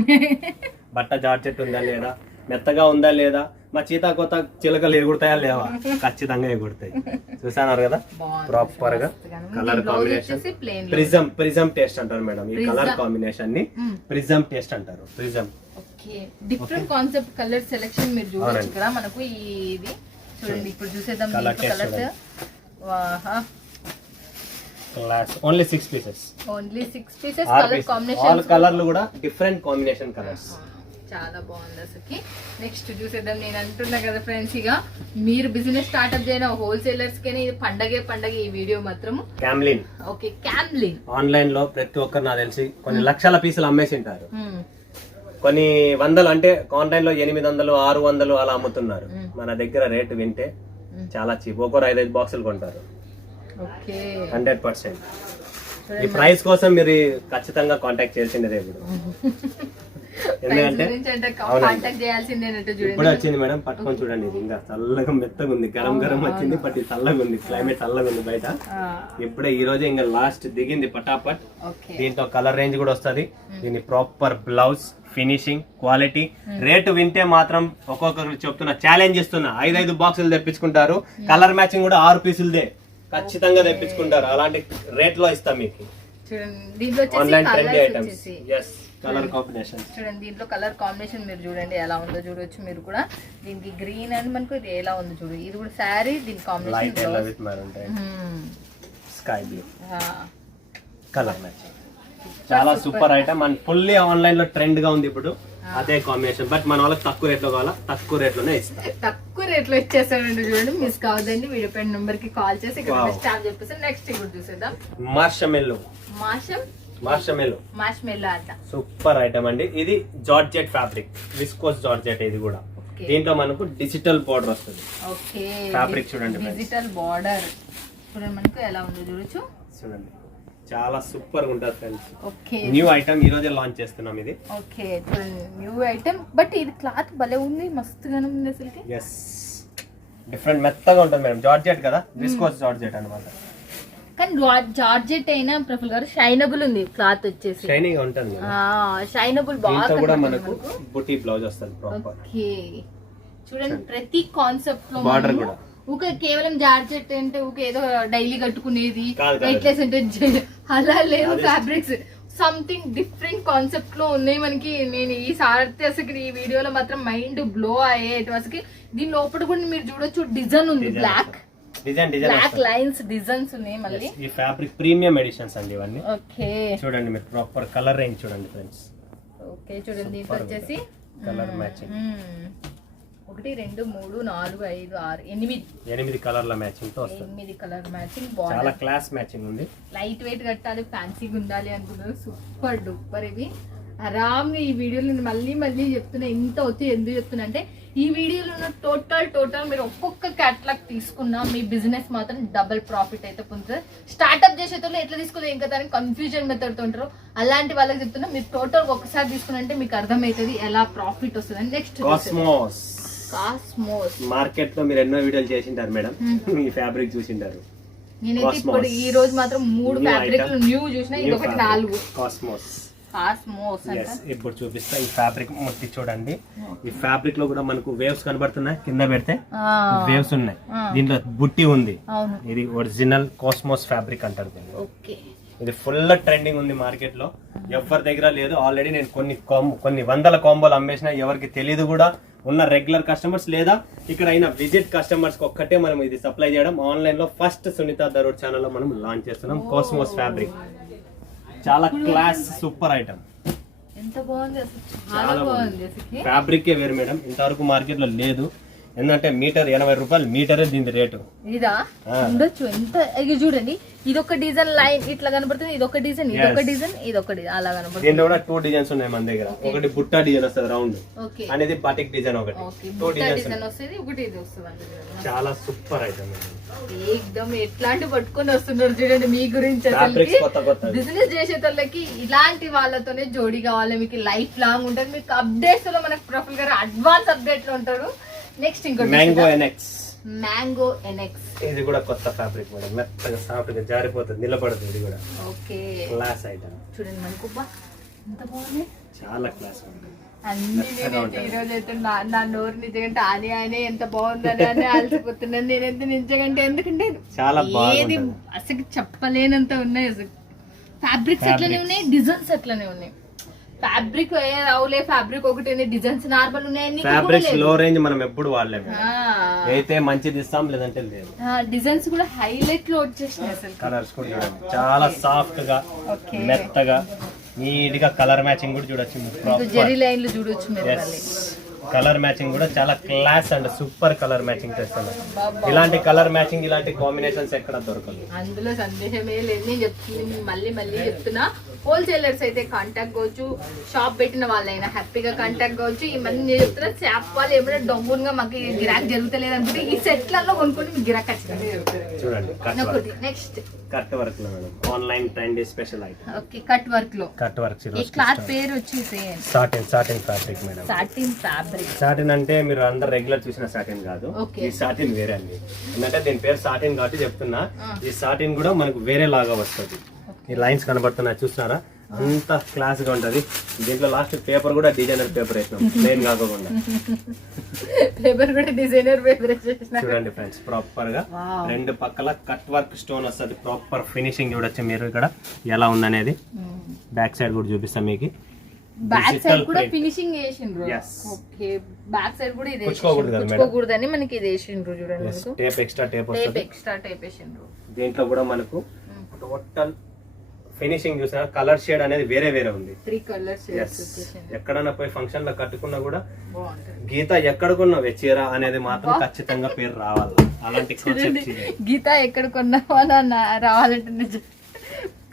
బట్ట జార్జెట్ ఉందా లేదా, మెత్తగా ఉందా లేదా, మా చీతాకోత చిలకలు ఎగురుతాయా లేవా, ఖచ్చితంగా ఎగురుతాయి. చూసారు కదా, ప్రాపర్ గా కలర్ కాంబినేషన్, ప్రిజం టేస్ట్ అంటారు మేడం ఈ కలర్ కాంబినేషన్ ని, ప్రిజం టేస్ట్ అంటారు. Prism, okay, different concept colour selection మీరు చూడొచ్చు ఇక్కడ మనకు. ఇది చూడండి, ఇప్పుడు చూసేద్దాం కలర్స్. వాహా, class, only 6 pieces, only 6 pieces, colour combination, all కలర్లు కూడా డిఫరెంట్ కాంబినేషన్ కలర్స్, చాలా బాగుంది అసలుకి. నెక్స్ట్ చూసేద్దాం, నేను అంటున్నా కదా ఫ్రెండ్స్, ఇక మీరు బిజినెస్ స్టార్ట్అప్ చేయన హోల్సేలర్స్ కైనా ఇది పండగే ఈ వీడియో మాత్రం. క్యామ్లిన్. ఓకే, క్యామ్లిన్ ఆన్లైన్ లో ప్రతి ఒక్కరు నాకు తెలిసి కొన్ని లక్షల పీసులు అమ్మేసి ఉంటారు, కొన్ని వందలు, అంటే ఆన్లైన్ లో 800, 600 అలా అమ్ముతున్నారు. మన దగ్గర రేటు వింటే చాలా చీప్, ఒక్కొరు 5-5 బాక్సులు కొంటారు. 100%. ఈ ప్రైస్ కోసం మీరు ఖచ్చితంగా కాంటాక్ట్ చేయాల్సిందే ఇప్పుడు. ఎందుకంటే ఇప్పుడే వచ్చింది మేడం, పట్టుకొని చూడండి, ఇది ఇంకా చల్లగా మెత్తగా ఉంది, గరం వచ్చింది, బట్ ఇది చల్లగా ఉంది, క్లైమేట్ చల్లగా ఉంది బయట. ఇప్పుడే ఈ రోజు ఇంకా లాస్ట్ దిగింది పటాపట్. దీంట్లో కలర్ రేంజ్ కూడా వస్తుంది, దీని proper blouse, finishing, quality. Rate వింటే మాత్రం ఒక్కొక్కరు చెప్తున్నా, ఛాలెంజ్ ఇస్తున్నా, 5-5 బాక్సులు తెప్పించుకుంటారు, కలర్ మ్యాచింగ్ కూడా 6 పీసులదే ఖచ్చితంగా తెప్పించుకుంటారు. అలాంటి రేట్ లో ఇస్తాం మీకు. Online trendy items, yes, colour combination చూడండి. దీంట్లో కలర్ కాంబినేషన్ మీరు చూడండి ఎలా ఉందో చూడొచ్చు మీరు కూడా. దీనికి గ్రీన్ అండ్ మనకు ఇది ఎలా ఉందో చూడు, ఇది కూడా శారీ, దీని combination sky blue colour matching, చాలా super item and fully online లో ట్రెండ్ గా ఉంది ఇప్పుడు అదే కాంబినేషన్. బట్ మన వాళ్ళకి తక్కువ రేట్ లో కావాలా, తక్కువ రేట్ లోనే ఇస్తాం, తక్కువ రేట్ లో ఇచ్చేస్తామండి. చూడండి, మిస్ కావద్దండి, వీడియో పైన నెంబర్ కి కాల్ చేసి ఇక్కడ స్టాప్ చెప్పేసి. నెక్స్ట్ ఇప్పుడు చూసేద్దాం, మార్షమెల్లో. అంట సూపర్ ఐటమ్ అండి. ఇది జార్జెట్ ఫ్యాబ్రిక్, విస్కోస్ జార్జెట్. ఇది కూడా దీంట్లో మనకు డిజిటల్ బార్డర్ వస్తుంది. ఓకే, ఫ్యాబ్రిక్ చూడండి, డిజిటల్ బార్డర్ చూడండి మనకు ఎలా ఉందో చూడొచ్చు. చూడండి, చాలా సూపర్ గా ఉంటుంది ఫ్రెండ్స్. ఓకే, న్యూ ఐటమ్ ఈ రోజే లాంచ్ చేస్తున్నాం ఇది. ఓకే, చూడండి న్యూ ఐటమ్, బట్ ఇది క్లాత్ భలే ఉంది, మస్తుగానే ఉంది అసలుకి. ఎస్, డిఫరెంట్ మెత్తగా ఉంటుంది మేడం, జార్జెట్ కదా, విస్కోస్ జార్జెట్ అన్నమాట. కానీ జార్జెట్ అయినా ప్రఫుల్ గారు షైనబుల్ ఉంది, క్లాత్ వచ్చేసి షైనింగ్ ఉంటుంది, షైనబుల్ బాగా కూడా మనకు బుటీ బ్లౌజ్ వస్తుంది ప్రాపర్. ఓకే, చూడండి ప్రతి కాన్సెప్ట్ లో బార్డర్ కూడా కేవలం జార్జెట్ అంటే ఏదో డైలీ కట్టుకునేది వెయిట్లెస్ అంటే అలా లేదు. ఫ్యాబ్రిక్స్ సంథింగ్ డిఫరెంట్ కాన్సెప్ట్ లో ఉన్నాయి మనకి. నేను ఈ సారి అసలు ఈ వీడియోలో మాత్రం మైండ్ బ్లో అయ్యేటి అసలు. దీని లోపల కూడా మీరు చూడొచ్చు, డిజైన్ ఉంది, బ్లాక్ లైన్స్ డిజైన్స్ ఉన్నాయి మళ్ళీ. ఈ ఫ్యాబ్రిక్ ప్రీమియం ఎడిషన్స్ అండి ఇవన్నీ. ఓకే, చూడండి మీరు ప్రాపర్ కలర్ రేంజ్ చూడండి ఫ్రెండ్స్. ఓకే, చూడండి దీంట్లో వచ్చేసి కలర్ మ్యాచింగ్, 1 2 3 4 5 6 8 కలర్ల మ్యాచింగ్ తో వస్తుంది. 8 కలర్ మ్యాచింగ్ చాలా బాగుంది. క్లాస్ మ్యాచింగ్ ఉంది. లైట్ వెయిట్ కట్టాలి, ఫ్యాన్సీగా ఉండాలి అనుకున్నారు. Super duper. ఇవి ఆరామ్గా ఈ వీడియోలో నేను మళ్ళీ చెప్తున్నా. ఇంత వచ్చి ఎందుకు చెప్తున్నా అంటే ఈ వీడియోలో ఉన్న టోటల్ మీరు ఒక్కొక్క క్యాటలాగ్ తీసుకున్నా మీ బిజినెస్ మాత్రం డబుల్ ప్రాఫిట్ అయితే పొందుతుంది. స్టార్ట్అప్ చేసేటోళ్ళు ఎట్లా తీసుకోలేదు ఇంకా దానికి కన్ఫ్యూజన్ మెథడ్తో ఉంటారు. అలాంటి వాళ్ళకి చెప్తున్నా మీరు టోటల్ ఒకసారి తీసుకున్నంటే మీకు అర్థమవుతుంది ఎలా ప్రాఫిట్ వస్తుంది. నెక్స్ట్ కాస్మోస్ మార్కెట్ లో మీరు ఎన్నో వీడియోలు చేసింటారు మేడం, ఈ ఫ్యాబ్రిక్ చూసింటారు. నేనైతే ఇప్పుడు ఈ రోజు మాత్రం 3 ఫ్యాబ్రిక్ న్యూ చూసిన, ఇది ఒకటి 4. కాస్మోస్ అంటే ఇప్పుడు చూపిస్తా. ఈ ఫ్యాబ్రిక్ మొత్తం చూడండి. ఈ ఫ్యాబ్రిక్ లో కూడా మనకు వేవ్స్ కనబడుతున్నాయి, కింద పెడితే వేవ్స్ ఉన్నాయి. దీంట్లో బుట్టి ఉంది. ఇది ఒరిజినల్ కాస్మోస్ ఫ్యాబ్రిక్ అంటారు దీన్ని. ఇది ఫుల్ ట్రెండింగ్ ఉంది మార్కెట్ లో, ఎవరి దగ్గర లేదు. ఆల్రెడీ నేను కొన్ని వందల కాంబోలు అమ్మేసిన, ఎవరికి తెలియదు కూడా. ఉన్న రెగ్యులర్ కస్టమర్స్ లేదా ఇక్కడ అయిన విజిట్ కస్టమర్స్ ఒక్కటే మనం ఇది సప్లై చేయడం. ఆన్లైన్ లో ఫస్ట్ సునీత దరూర్ ఛానల్ లో మనం లాంచ్ చేస్తున్నాం కాస్మోస్ ఫ్యాబ్రిక్. చాలా క్లాస్ సూపర్ ఐటమ్. ఎంత బాగుంది అసలు, చాలా బాగుంది. ఫ్యాబ్రిక్ వేరు మేడం, ఇంతవరకు మార్కెట్ లో లేదు. ఎందుకంటే మీటర్ 80 రూపాయలు మీటరే దీని రేటు. ఇదా ఉండొచ్చు ఎంత. ఇది చూడండి, ఇదొక డిజైన్ లైన్ ఇట్లా కనబడుతుంది, ఇదొక డిజైన్, ఇదొక డిజైన్, ఇదొక డిజైన్ అలా కనబడుతుంది. దీంట్లో కూడా 2 డిజైన్స్ ఉన్నాయి మన దగ్గర. ఒకటి బుట్టా డిజైన్ వస్తుంది రౌండ్, అనేది బాటిక్ డిజైన్. ఒకటి 2 డిజైన్స్ వస్తుంది, ఒకటి ఇది వస్తుంది. చాలా సూపర్ ఐటమ్. ఏకదమ్ ఎట్లాంటి పట్టుకొని వస్తున్నారు చూడండి. మీ గురించి బిజినెస్ చేసేటోళ్ళకి ఇలాంటి వాళ్ళతోనే జోడీ కావాలి. మీకు లైఫ్ లాంగ్ ఉంటుంది. మీకు అప్డేట్స్ లో మనకు ప్రొఫైల్ గారు అడ్వాన్స్ అప్డేట్ లో ఉంటారు. నెక్స్ట్ ఇంకోటి మ్యాంగో ఎన్ఎక్స్. ఇది కూడా కొత్త ఫ్యాబ్రిక్ మేడం, మెత్తగా సాఫ్ట్ గా జారిపోతుంది, నిలబడుతుంది. ఇది కూడా ఓకే క్లాస్ ఐటమ్. చూడండి మనకు ఎంత బాగుంది, చాలా క్లాస్ ఉంది. అన్ని నేనైతే ఈ రోజు అయితే నా నోరు నిజంగా ఆయనే ఎంత బాగుందని అని అలసిపోతున్నాను నేనైతే నిజంగా. ఎందుకంటే చాలా ఏది అసలు చెప్పలేనంత ఉన్నాయి. అసలు ఫ్యాబ్రిక్స్ అట్లనే ఉన్నాయి, డిజైన్స్ అట్లనే ఉన్నాయి. ఫ్యాబ్రిక్ రావులే, ఫ్యాబ్రిక్ ఒకటి, డిజైన్స్ నార్మల్ ఉన్నాయి. ఫ్యాబ్రిక్స్ లో రేంజ్ మనం ఎప్పుడు వాడలేము, అయితే మంచిది ఇస్తాం, లేదంటే లేదు. డిజైన్స్ కూడా హైలైట్ లో వచ్చేసినాయి. అసలు కలర్స్ కూడా చూడండి, చాలా సాఫ్ట్ గా మెత్తగా నీట్ గా కలర్ మ్యాచింగ్ కూడా చూడొచ్చు. జెరీ లైన్లు చూడొచ్చు మీరు. కలర్ మ్యాచింగ్ కూడా చాలా class and super colour matching చేస్తున్నారు. ఇలాంటి కలర్ మ్యాచింగ్, ఇలాంటి కాంబినేషన్స్ ఎక్కడ దొరకదు, అందులో సందేహమే లేదు. నేను చెప్తున్నా, మళ్ళీ చెప్తున్నా, హోల్సేలర్స్ అయితే కాంటాక్ట్ కావచ్చు, షాప్ పెట్టిన వాళ్ళైనా హ్యాపీగా కాంటాక్ట్ కావచ్చు. ఈ మధ్య నేను చెప్తున్నా, షాప్ వాళ్ళు ఏమైనా డబ్బుగా మాకు గిరాక్ జరుగుతలేదు అనుకుంటే ఈ సెట్లలో కొనుక్కొని మీకు గిరాక్ చూడండి. నెక్స్ట్ కట్ వర్క్ లో online trend special item. Okay, cut work లో. కట్ వర్క్ ఈ క్లాత్ పేరు వచ్చేసి satin fabric madam. Satin fabric. Satin అంటే మీరు అందరు రెగ్యులర్ చూసిన సాటిన్ కాదు, ఈ సాటిన్ వేరే అండి. ఎందుకంటే దీని పేరు సాటిన్ కాబట్టి చెప్తున్నా. ఈ సాటిన్ కూడా మనకు వేరే లాగా వస్తుంది. ఈ లైన్స్ కనబడుతున్నాయి చూస్తున్నారా, అంత క్లాస్ గా ఉంటది. దీంట్లో లాస్ట్ పేపర్ కూడా డిజైనర్ పేపర్ వేసినాం, ప్లెయిన్ కాకుండా. పేపర్ కూడా డిజైనర్ పేపర్ వేసినాం. చూడండి ఫ్రెండ్స్, ప్రాపర్ గా 2 పక్కల కట్ వర్క్ స్టోన్ వస్తుంది. ప్రాపర్ ఫినిషింగ్ చూడొచ్చు మీరు ఇక్కడ ఎలా ఉందనేది. బ్యాక్ సైడ్ కూడా చూపిస్తాం మీకు. బ్యాక్ సైడ్ కూడా ఫినిషింగ్ చేసిండ్రు. ఓకే, బ్యాక్ సైడ్ కూడా ఇది పుచ్చుకోకూడదని మనకి ఇది వేసిండ్రు. చూడండి, టేప్ ఎక్స్ట్రా టేప్ వస్తుంది, ఎక్స్ట్రా టేప్ వేసిండ్రు. దీంట్లో కూడా మనకు టోటల్ ఫినిషింగ్ చూసినా కలర్ షేడ్ అనేది వేరే ఉంది. 3 కలర్స్. ఎక్కడన్నా పోయి ఫంక్షన్ లో కట్టుకున్నా కూడా గీత ఎక్కడికున్నావే చీర అనేది మాత్రం ఖచ్చితంగా పేరు రావాలి. అలాంటి కాన్సెప్ట్ గీత ఎక్కడ కొన్నావా రావాలంటే నిజం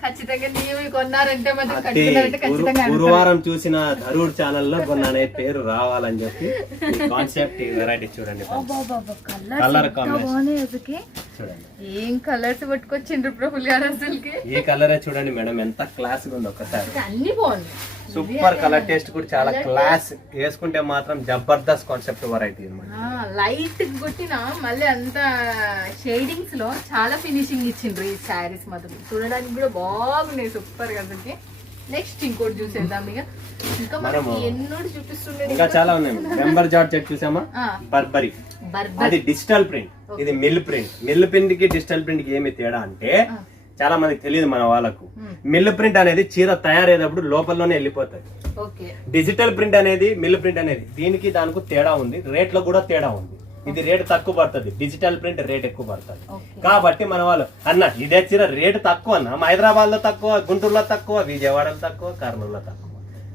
ఖచ్చితంగా నీవు కొన్నారంటే గురువారం చూసిన ధరూర్ ఛానల్ లో కొన్నానే పేరు రావాలని చెప్పి కాన్సెప్ట్ వెరైటీ చూడండి. కలర్ కాంబినేషన్ చూడండి, ఏం కలర్స్ పట్టుకొచ్చిండ్రు ప్రఫుల్ గారు అసలుకి. ఏ కలరే చూడండి మేడం, ఎంత క్లాస్ గా ఉంది ఒక్కసారి. అన్ని బాగుంది, సూపర్ కలర్ టేస్ట్ కూడా చాలా క్లాస్. వేసుకుంటే మాత్రం జబర్దస్త్ కాన్సెప్ట్ వెరైటీ అన్నమాట. లైట్ కొట్టిన మళ్ళీ అంత షేడింగ్స్ లో చాలా ఫినిషింగ్ ఇచ్చిండ్రు. ఈ శారీస్ మాత్రం చూడడానికి కూడా బాగున్నాయి, సూపర్ గా. నెక్స్ట్ ఇంకోటి చూసేద్దాం. ఇంకా మనకి ఎన్నో చూపిస్తుండే, ఇంకా చాలా ఉన్నాయి. మెంబర్ జార్జెట్ చూసామా, బర్బరీ, అది డిజిటల్ ప్రింట్, ఇది మిల్ ప్రింట్. మిల్ ప్రింట్ కి డిజిటల్ ప్రింట్ కి ఏమి తేడా అంటే చాలా మందికి తెలియదు మన వాళ్ళకు. మిల్ ప్రింట్ అనేది చీర తయారయ్యేటప్పుడు లోపలలోనే వెళ్ళిపోతుంది. డిజిటల్ ప్రింట్ అనేది, మిల్ ప్రింట్ అనేది దీనికి దానికి తేడా ఉంది. రేట్ లో కూడా తేడా ఉంది. ఇది రేట్ తక్కువ పడుతుంది, డిజిటల్ ప్రింట్ రేట్ ఎక్కువ పడుతుంది. కాబట్టి మన వాళ్ళు అన్న ఇదే చీర రేటు తక్కువ అన్న, హైదరాబాద్ లో తక్కువ, గుంటూరులో తక్కువ, విజయవాడలో తక్కువ, కర్నూలులో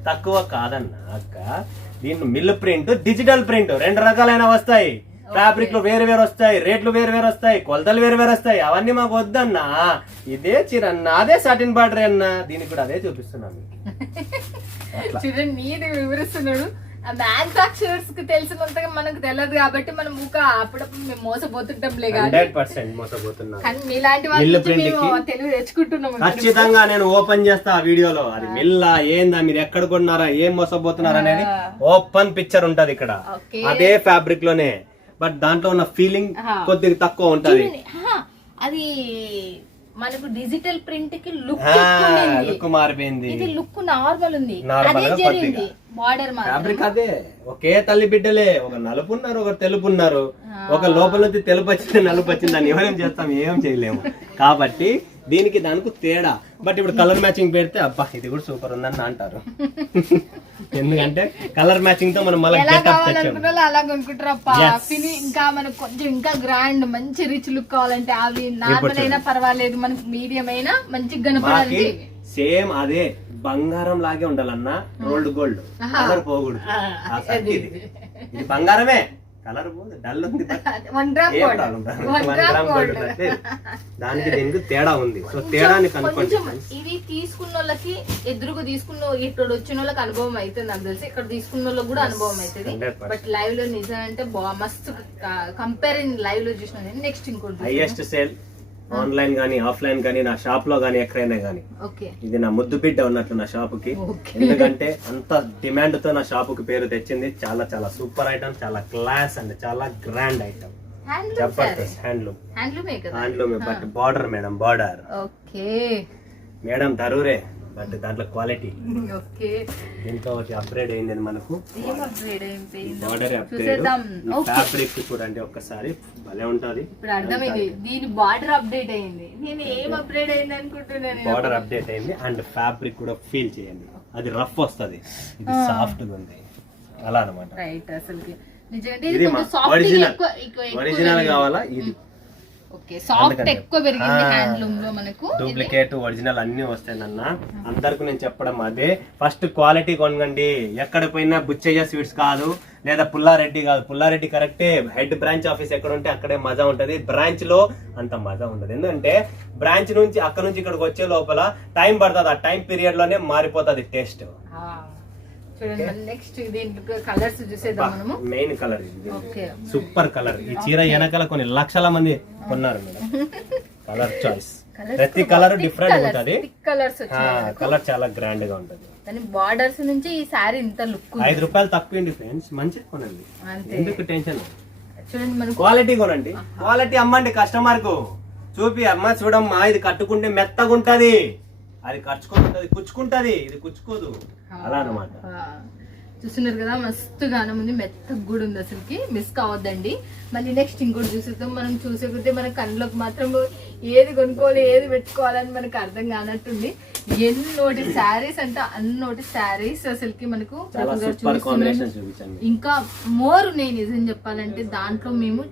తక్కువ కాదన్న అక్క. దీని మిల్ ప్రింట్, డిజిటల్ ప్రింట్ 2 రకాలైన వస్తాయి. ఫ్యాబ్రిక్ లో వేరు వేరు వస్తాయి, రేట్లు వేరు వేరు వస్తాయి, కొలతలు వేరు వేరు వస్తాయి. అవన్నీ మాకు వద్దన్నా. ఇదే చీర అన్న, అదే సాటిన్ బార్డర్ అన్న, దీనికి కూడా అదే చూపిస్తున్నాను. చూడండి నీది వివరిస్తున్నాడు. మ్యానుఫాక్చరర్స్ కి తెలిసినంతగా మనకు తెలియదు కాబట్టి మనం అప్పుడప్పుడు మేము మోసపోతుంటాంలే. 100% మోసపోతున్నాం. కానీ మీలాంటి వాళ్ళు తెలివి తెచ్చుకుంటున్నాం. ఖచ్చితంగా నేను ఓపెన్ చేస్తా ఆ వీడియోలో. అది మిల్లా ఏందా, మీరు ఎక్కడ కొన్నారా, ఏం మోసపోతున్నారా అనేది ఓపెన్ పిక్చర్ ఉంటది ఇక్కడ. అదే ఫ్యాబ్రిక్ లోనే, బట్ దాంట్లో ఉన్న ఫీలింగ్ కొద్దిగా తక్కువ ఉంటది. అది మనకు డిజిటల్ ప్రింట్ కి లుక్ మారిపోయింది. ఇది లుక్ నార్మల్ ఉంది, అదే జరిగింది. బార్డర్ ఫ్యాబ్రిక్ అదే, ఒకే తల్లి బిడ్డలే. ఒక నలుపు ఉన్నారు, ఒక తెలుపు ఉన్నారు. ఒక లోపల నుంచి తెలుపు వచ్చింది, నలుపు వచ్చింది, దాన్ని ఎవరేం చేస్తాం, ఏం చేయలేము. కాబట్టి దీనికి దానికి తేడా. బట్ ఇప్పుడు కలర్ మ్యాచింగ్ పెడితే అబ్బా ఇది కూడా సూపర్ ఉందని అంటారు. ఎందుకంటే కలర్ మ్యాచింగ్ తో మనం మళ్ళీ అలా కొనుక్కుంటారు. ఇంకా మనకు కొంచెం ఇంకా గ్రాండ్ మంచి రిచ్ లుక్ కావాలంటే అవి నార్మల్ అయినా పర్వాలేదు, మనకు మీడియం అయినా మంచిగా కనపడాలి. సేమ్ అదే బంగారం లాగే ఉండాలన్నా, రోల్డ్ గోల్డ్ కలర్ పోకూడదు. ఇది బంగారమే, కలర్ డల్ ఉంది, దానికి దీనికి తేడా ఉంది. సో తేడాన్ని కనుక్కోండి. ఇవి తీసుకున్న వాళ్ళకి ఎదురుగా తీసుకున్న ఇక్కడ వచ్చిన వాళ్ళకి అనుభవం అవుతుంది నాకు తెలిసి. ఇక్కడ తీసుకున్న వాళ్ళకి కూడా అనుభవం అవుతుంది. బట్ లైవ్ లో నిజం అంటే మస్తు కంపేరింగ్ లైవ్ లో చూసిన. నెక్స్ట్ ఇంకోటి హైయెస్ట్ సేల్ ఆన్లైన్ గానీ ఆఫ్లైన్ గానీ, నా షాప్ లో గానీ, ఎక్కడైనా గానీ. ఇది నా ముద్దు బిడ్డ ఉన్నట్లు నా షాప్ కి. ఎందుకంటే అంత డిమాండ్ తో నా షాప్ కి పేరు తెచ్చింది. చాలా చాలా సూపర్ ఐటమ్, చాలా క్లాస్ అండ్ చాలా గ్రాండ్ ఐటమ్. జబర్దస్త్ handloom. But border madam, border madam దరూరే, బట్ దాంట్లో క్వాలిటీ. దీంట్లో ఒకటి అప్గ్రేడ్ అయింది మనకు. Border upgrade. ఫ్యాబ్రిక్ చూడండి ఒక్కసారి, భలే ఉంటది. ఇప్పుడు అర్థమైంది దీని బార్డర్ అప్డేట్ అయింది. నేను ఏం అప్గ్రేడ్ అయింది అనుకుంటున్నాను. బార్డర్ అప్డేట్ అయింది అండ్ ఫ్యాబ్రిక్ కూడా ఫీల్ చేయండి. అది రఫ్ వస్తది, ఇది సాఫ్ట్ గా ఉంది, అలా అన్నమాట. రైట్. అసలు ఇది ఒరిజినల్ కావాలా? ఇది డూప్లికేట్ ఒరిజినల్ అన్ని వస్తాయి నాన్న. అందరికి నేను చెప్పడం అదే, ఫస్ట్ క్వాలిటీ కొనగండి. ఎక్కడ పోయినా బుచ్చయ్య స్వీట్స్ కాదు, లేదా పుల్లారెడ్డి కాదు. పుల్లారెడ్డి కరెక్టే, హెడ్ బ్రాంచ్ ఆఫీస్ ఎక్కడ ఉంటే అక్కడే మజా ఉంటది. బ్రాంచ్ లో అంత మజా ఉండదు. ఎందుకంటే బ్రాంచ్ నుంచి అక్కడ నుంచి ఇక్కడికి వచ్చే లోపల టైం పడుతుంది. ఆ టైం పీరియడ్ లోనే మారిపోతుంది టేస్ట్. నెక్స్ట్ కలర్స్ చూసేద్దాం మనము. మెయిన్ కలర్ ఇది, సూపర్ కలర్. ఈ చీర వెనకాల కొన్ని లక్షల మంది కొన్నారు మేడం. కలర్ చాయిస్, ప్రతి కలర్ డిఫరెంట్ ఉంటది. కలర్ చాలా గ్రాండ్ గా ఉంటది. బార్డర్స్ నుంచి ఈ సారీ ఇంత లుక్. 5 రూపాయలు తక్కువ ఫ్రెండ్స్, మంచిగా కొనండి. ఎందుకు టెన్షన్? చూడండి, క్వాలిటీ కొనండి, క్వాలిటీ అమ్మండి. కస్టమర్ కు చూపి, అమ్మ చూడమ్మా ఇది కట్టుకుంటే మెత్తగా ఉంటది, అది కచ్చుకుంటది, కుచ్చుకుంటది, ఇది కుచ్చుకోదు, అలా అన్నమాట. చూస్తున్నారు కదా, మస్తు గానం ఉంది, మెత్తగా కూడా ఉంది. అసలుకి మిస్ కావద్దండి. మళ్ళీ నెక్స్ట్ ఇంకోటి చూసేద్దాం. మనం చూసేకపోతే మన కళ్ళలోకి మాత్రం ఏది కొనుక్కోవాలి, ఏది పెట్టుకోవాలని మనకు అర్థం కానట్టుంది. ఎన్నోటి శారీస్ అంటే అన్నోటి శారీస్ అసలుకి మనకు. ఇంకా మోర్ నేను నిజం చెప్పాలంటే దాంట్లో మేము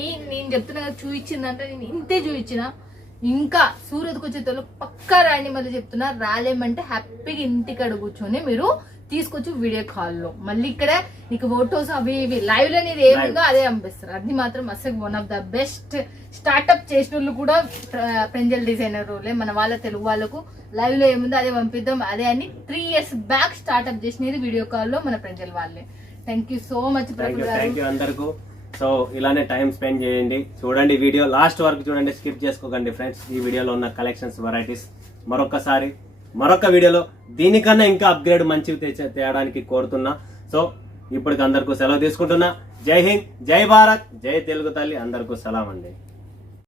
నేను చెప్తున్నా కదా, చూయించిందంటే నేను ఇంతే చూయించిన. ఇంకా సూరత్కి వచ్చేటోళ్ళు పక్కా రాండి. మళ్ళీ చెప్తున్నా, రాలేమంటే హ్యాపీగా ఇంటికాడ కూర్చొని మీరు తీసుకొచ్చి వీడియో కాల్లో మళ్ళీ ఇక్కడ నీకు ఫోటోస్ అవి ఇవి లైవ్ లో నీది ఏముందో అదే పంపిస్తారు. అది మాత్రం అసలు one of the best. Startup చేసిన వాళ్ళు కూడా పెంజల్ డిజైనర్ రోలే. మన వాళ్ళ తెలుగు వాళ్ళకు లైవ్ లో ఏముందో అదే పంపిద్దాం. అదే అని 3 years బ్యాక్ స్టార్ట్అప్ చేసినది వీడియో కాల్లో మన పెంజల్ వాళ్ళే. Thank you so much. Thank you అందరికీ. సో ఇలానే టైం స్పెండ్ చేయండి, చూడండి వీడియో లాస్ట్ వరకు చూడండి, స్కిప్ చేసుకోకండి ఫ్రెండ్స్. ఈ వీడియోలో ఉన్న కలెక్షన్స్, వెరైటీస్ మరొకసారి మరొక వీడియోలో దీనికన్నా ఇంకా అప్గ్రేడ్ మంచివి తేయడానికి కోరుతున్నా. సో ఇప్పటికి అందరికీ సెలవు తీసుకుంటున్నా. జై హింద్, జై భారత్, జై తెలుగు తల్లి. అందరికీ సలాం అండి.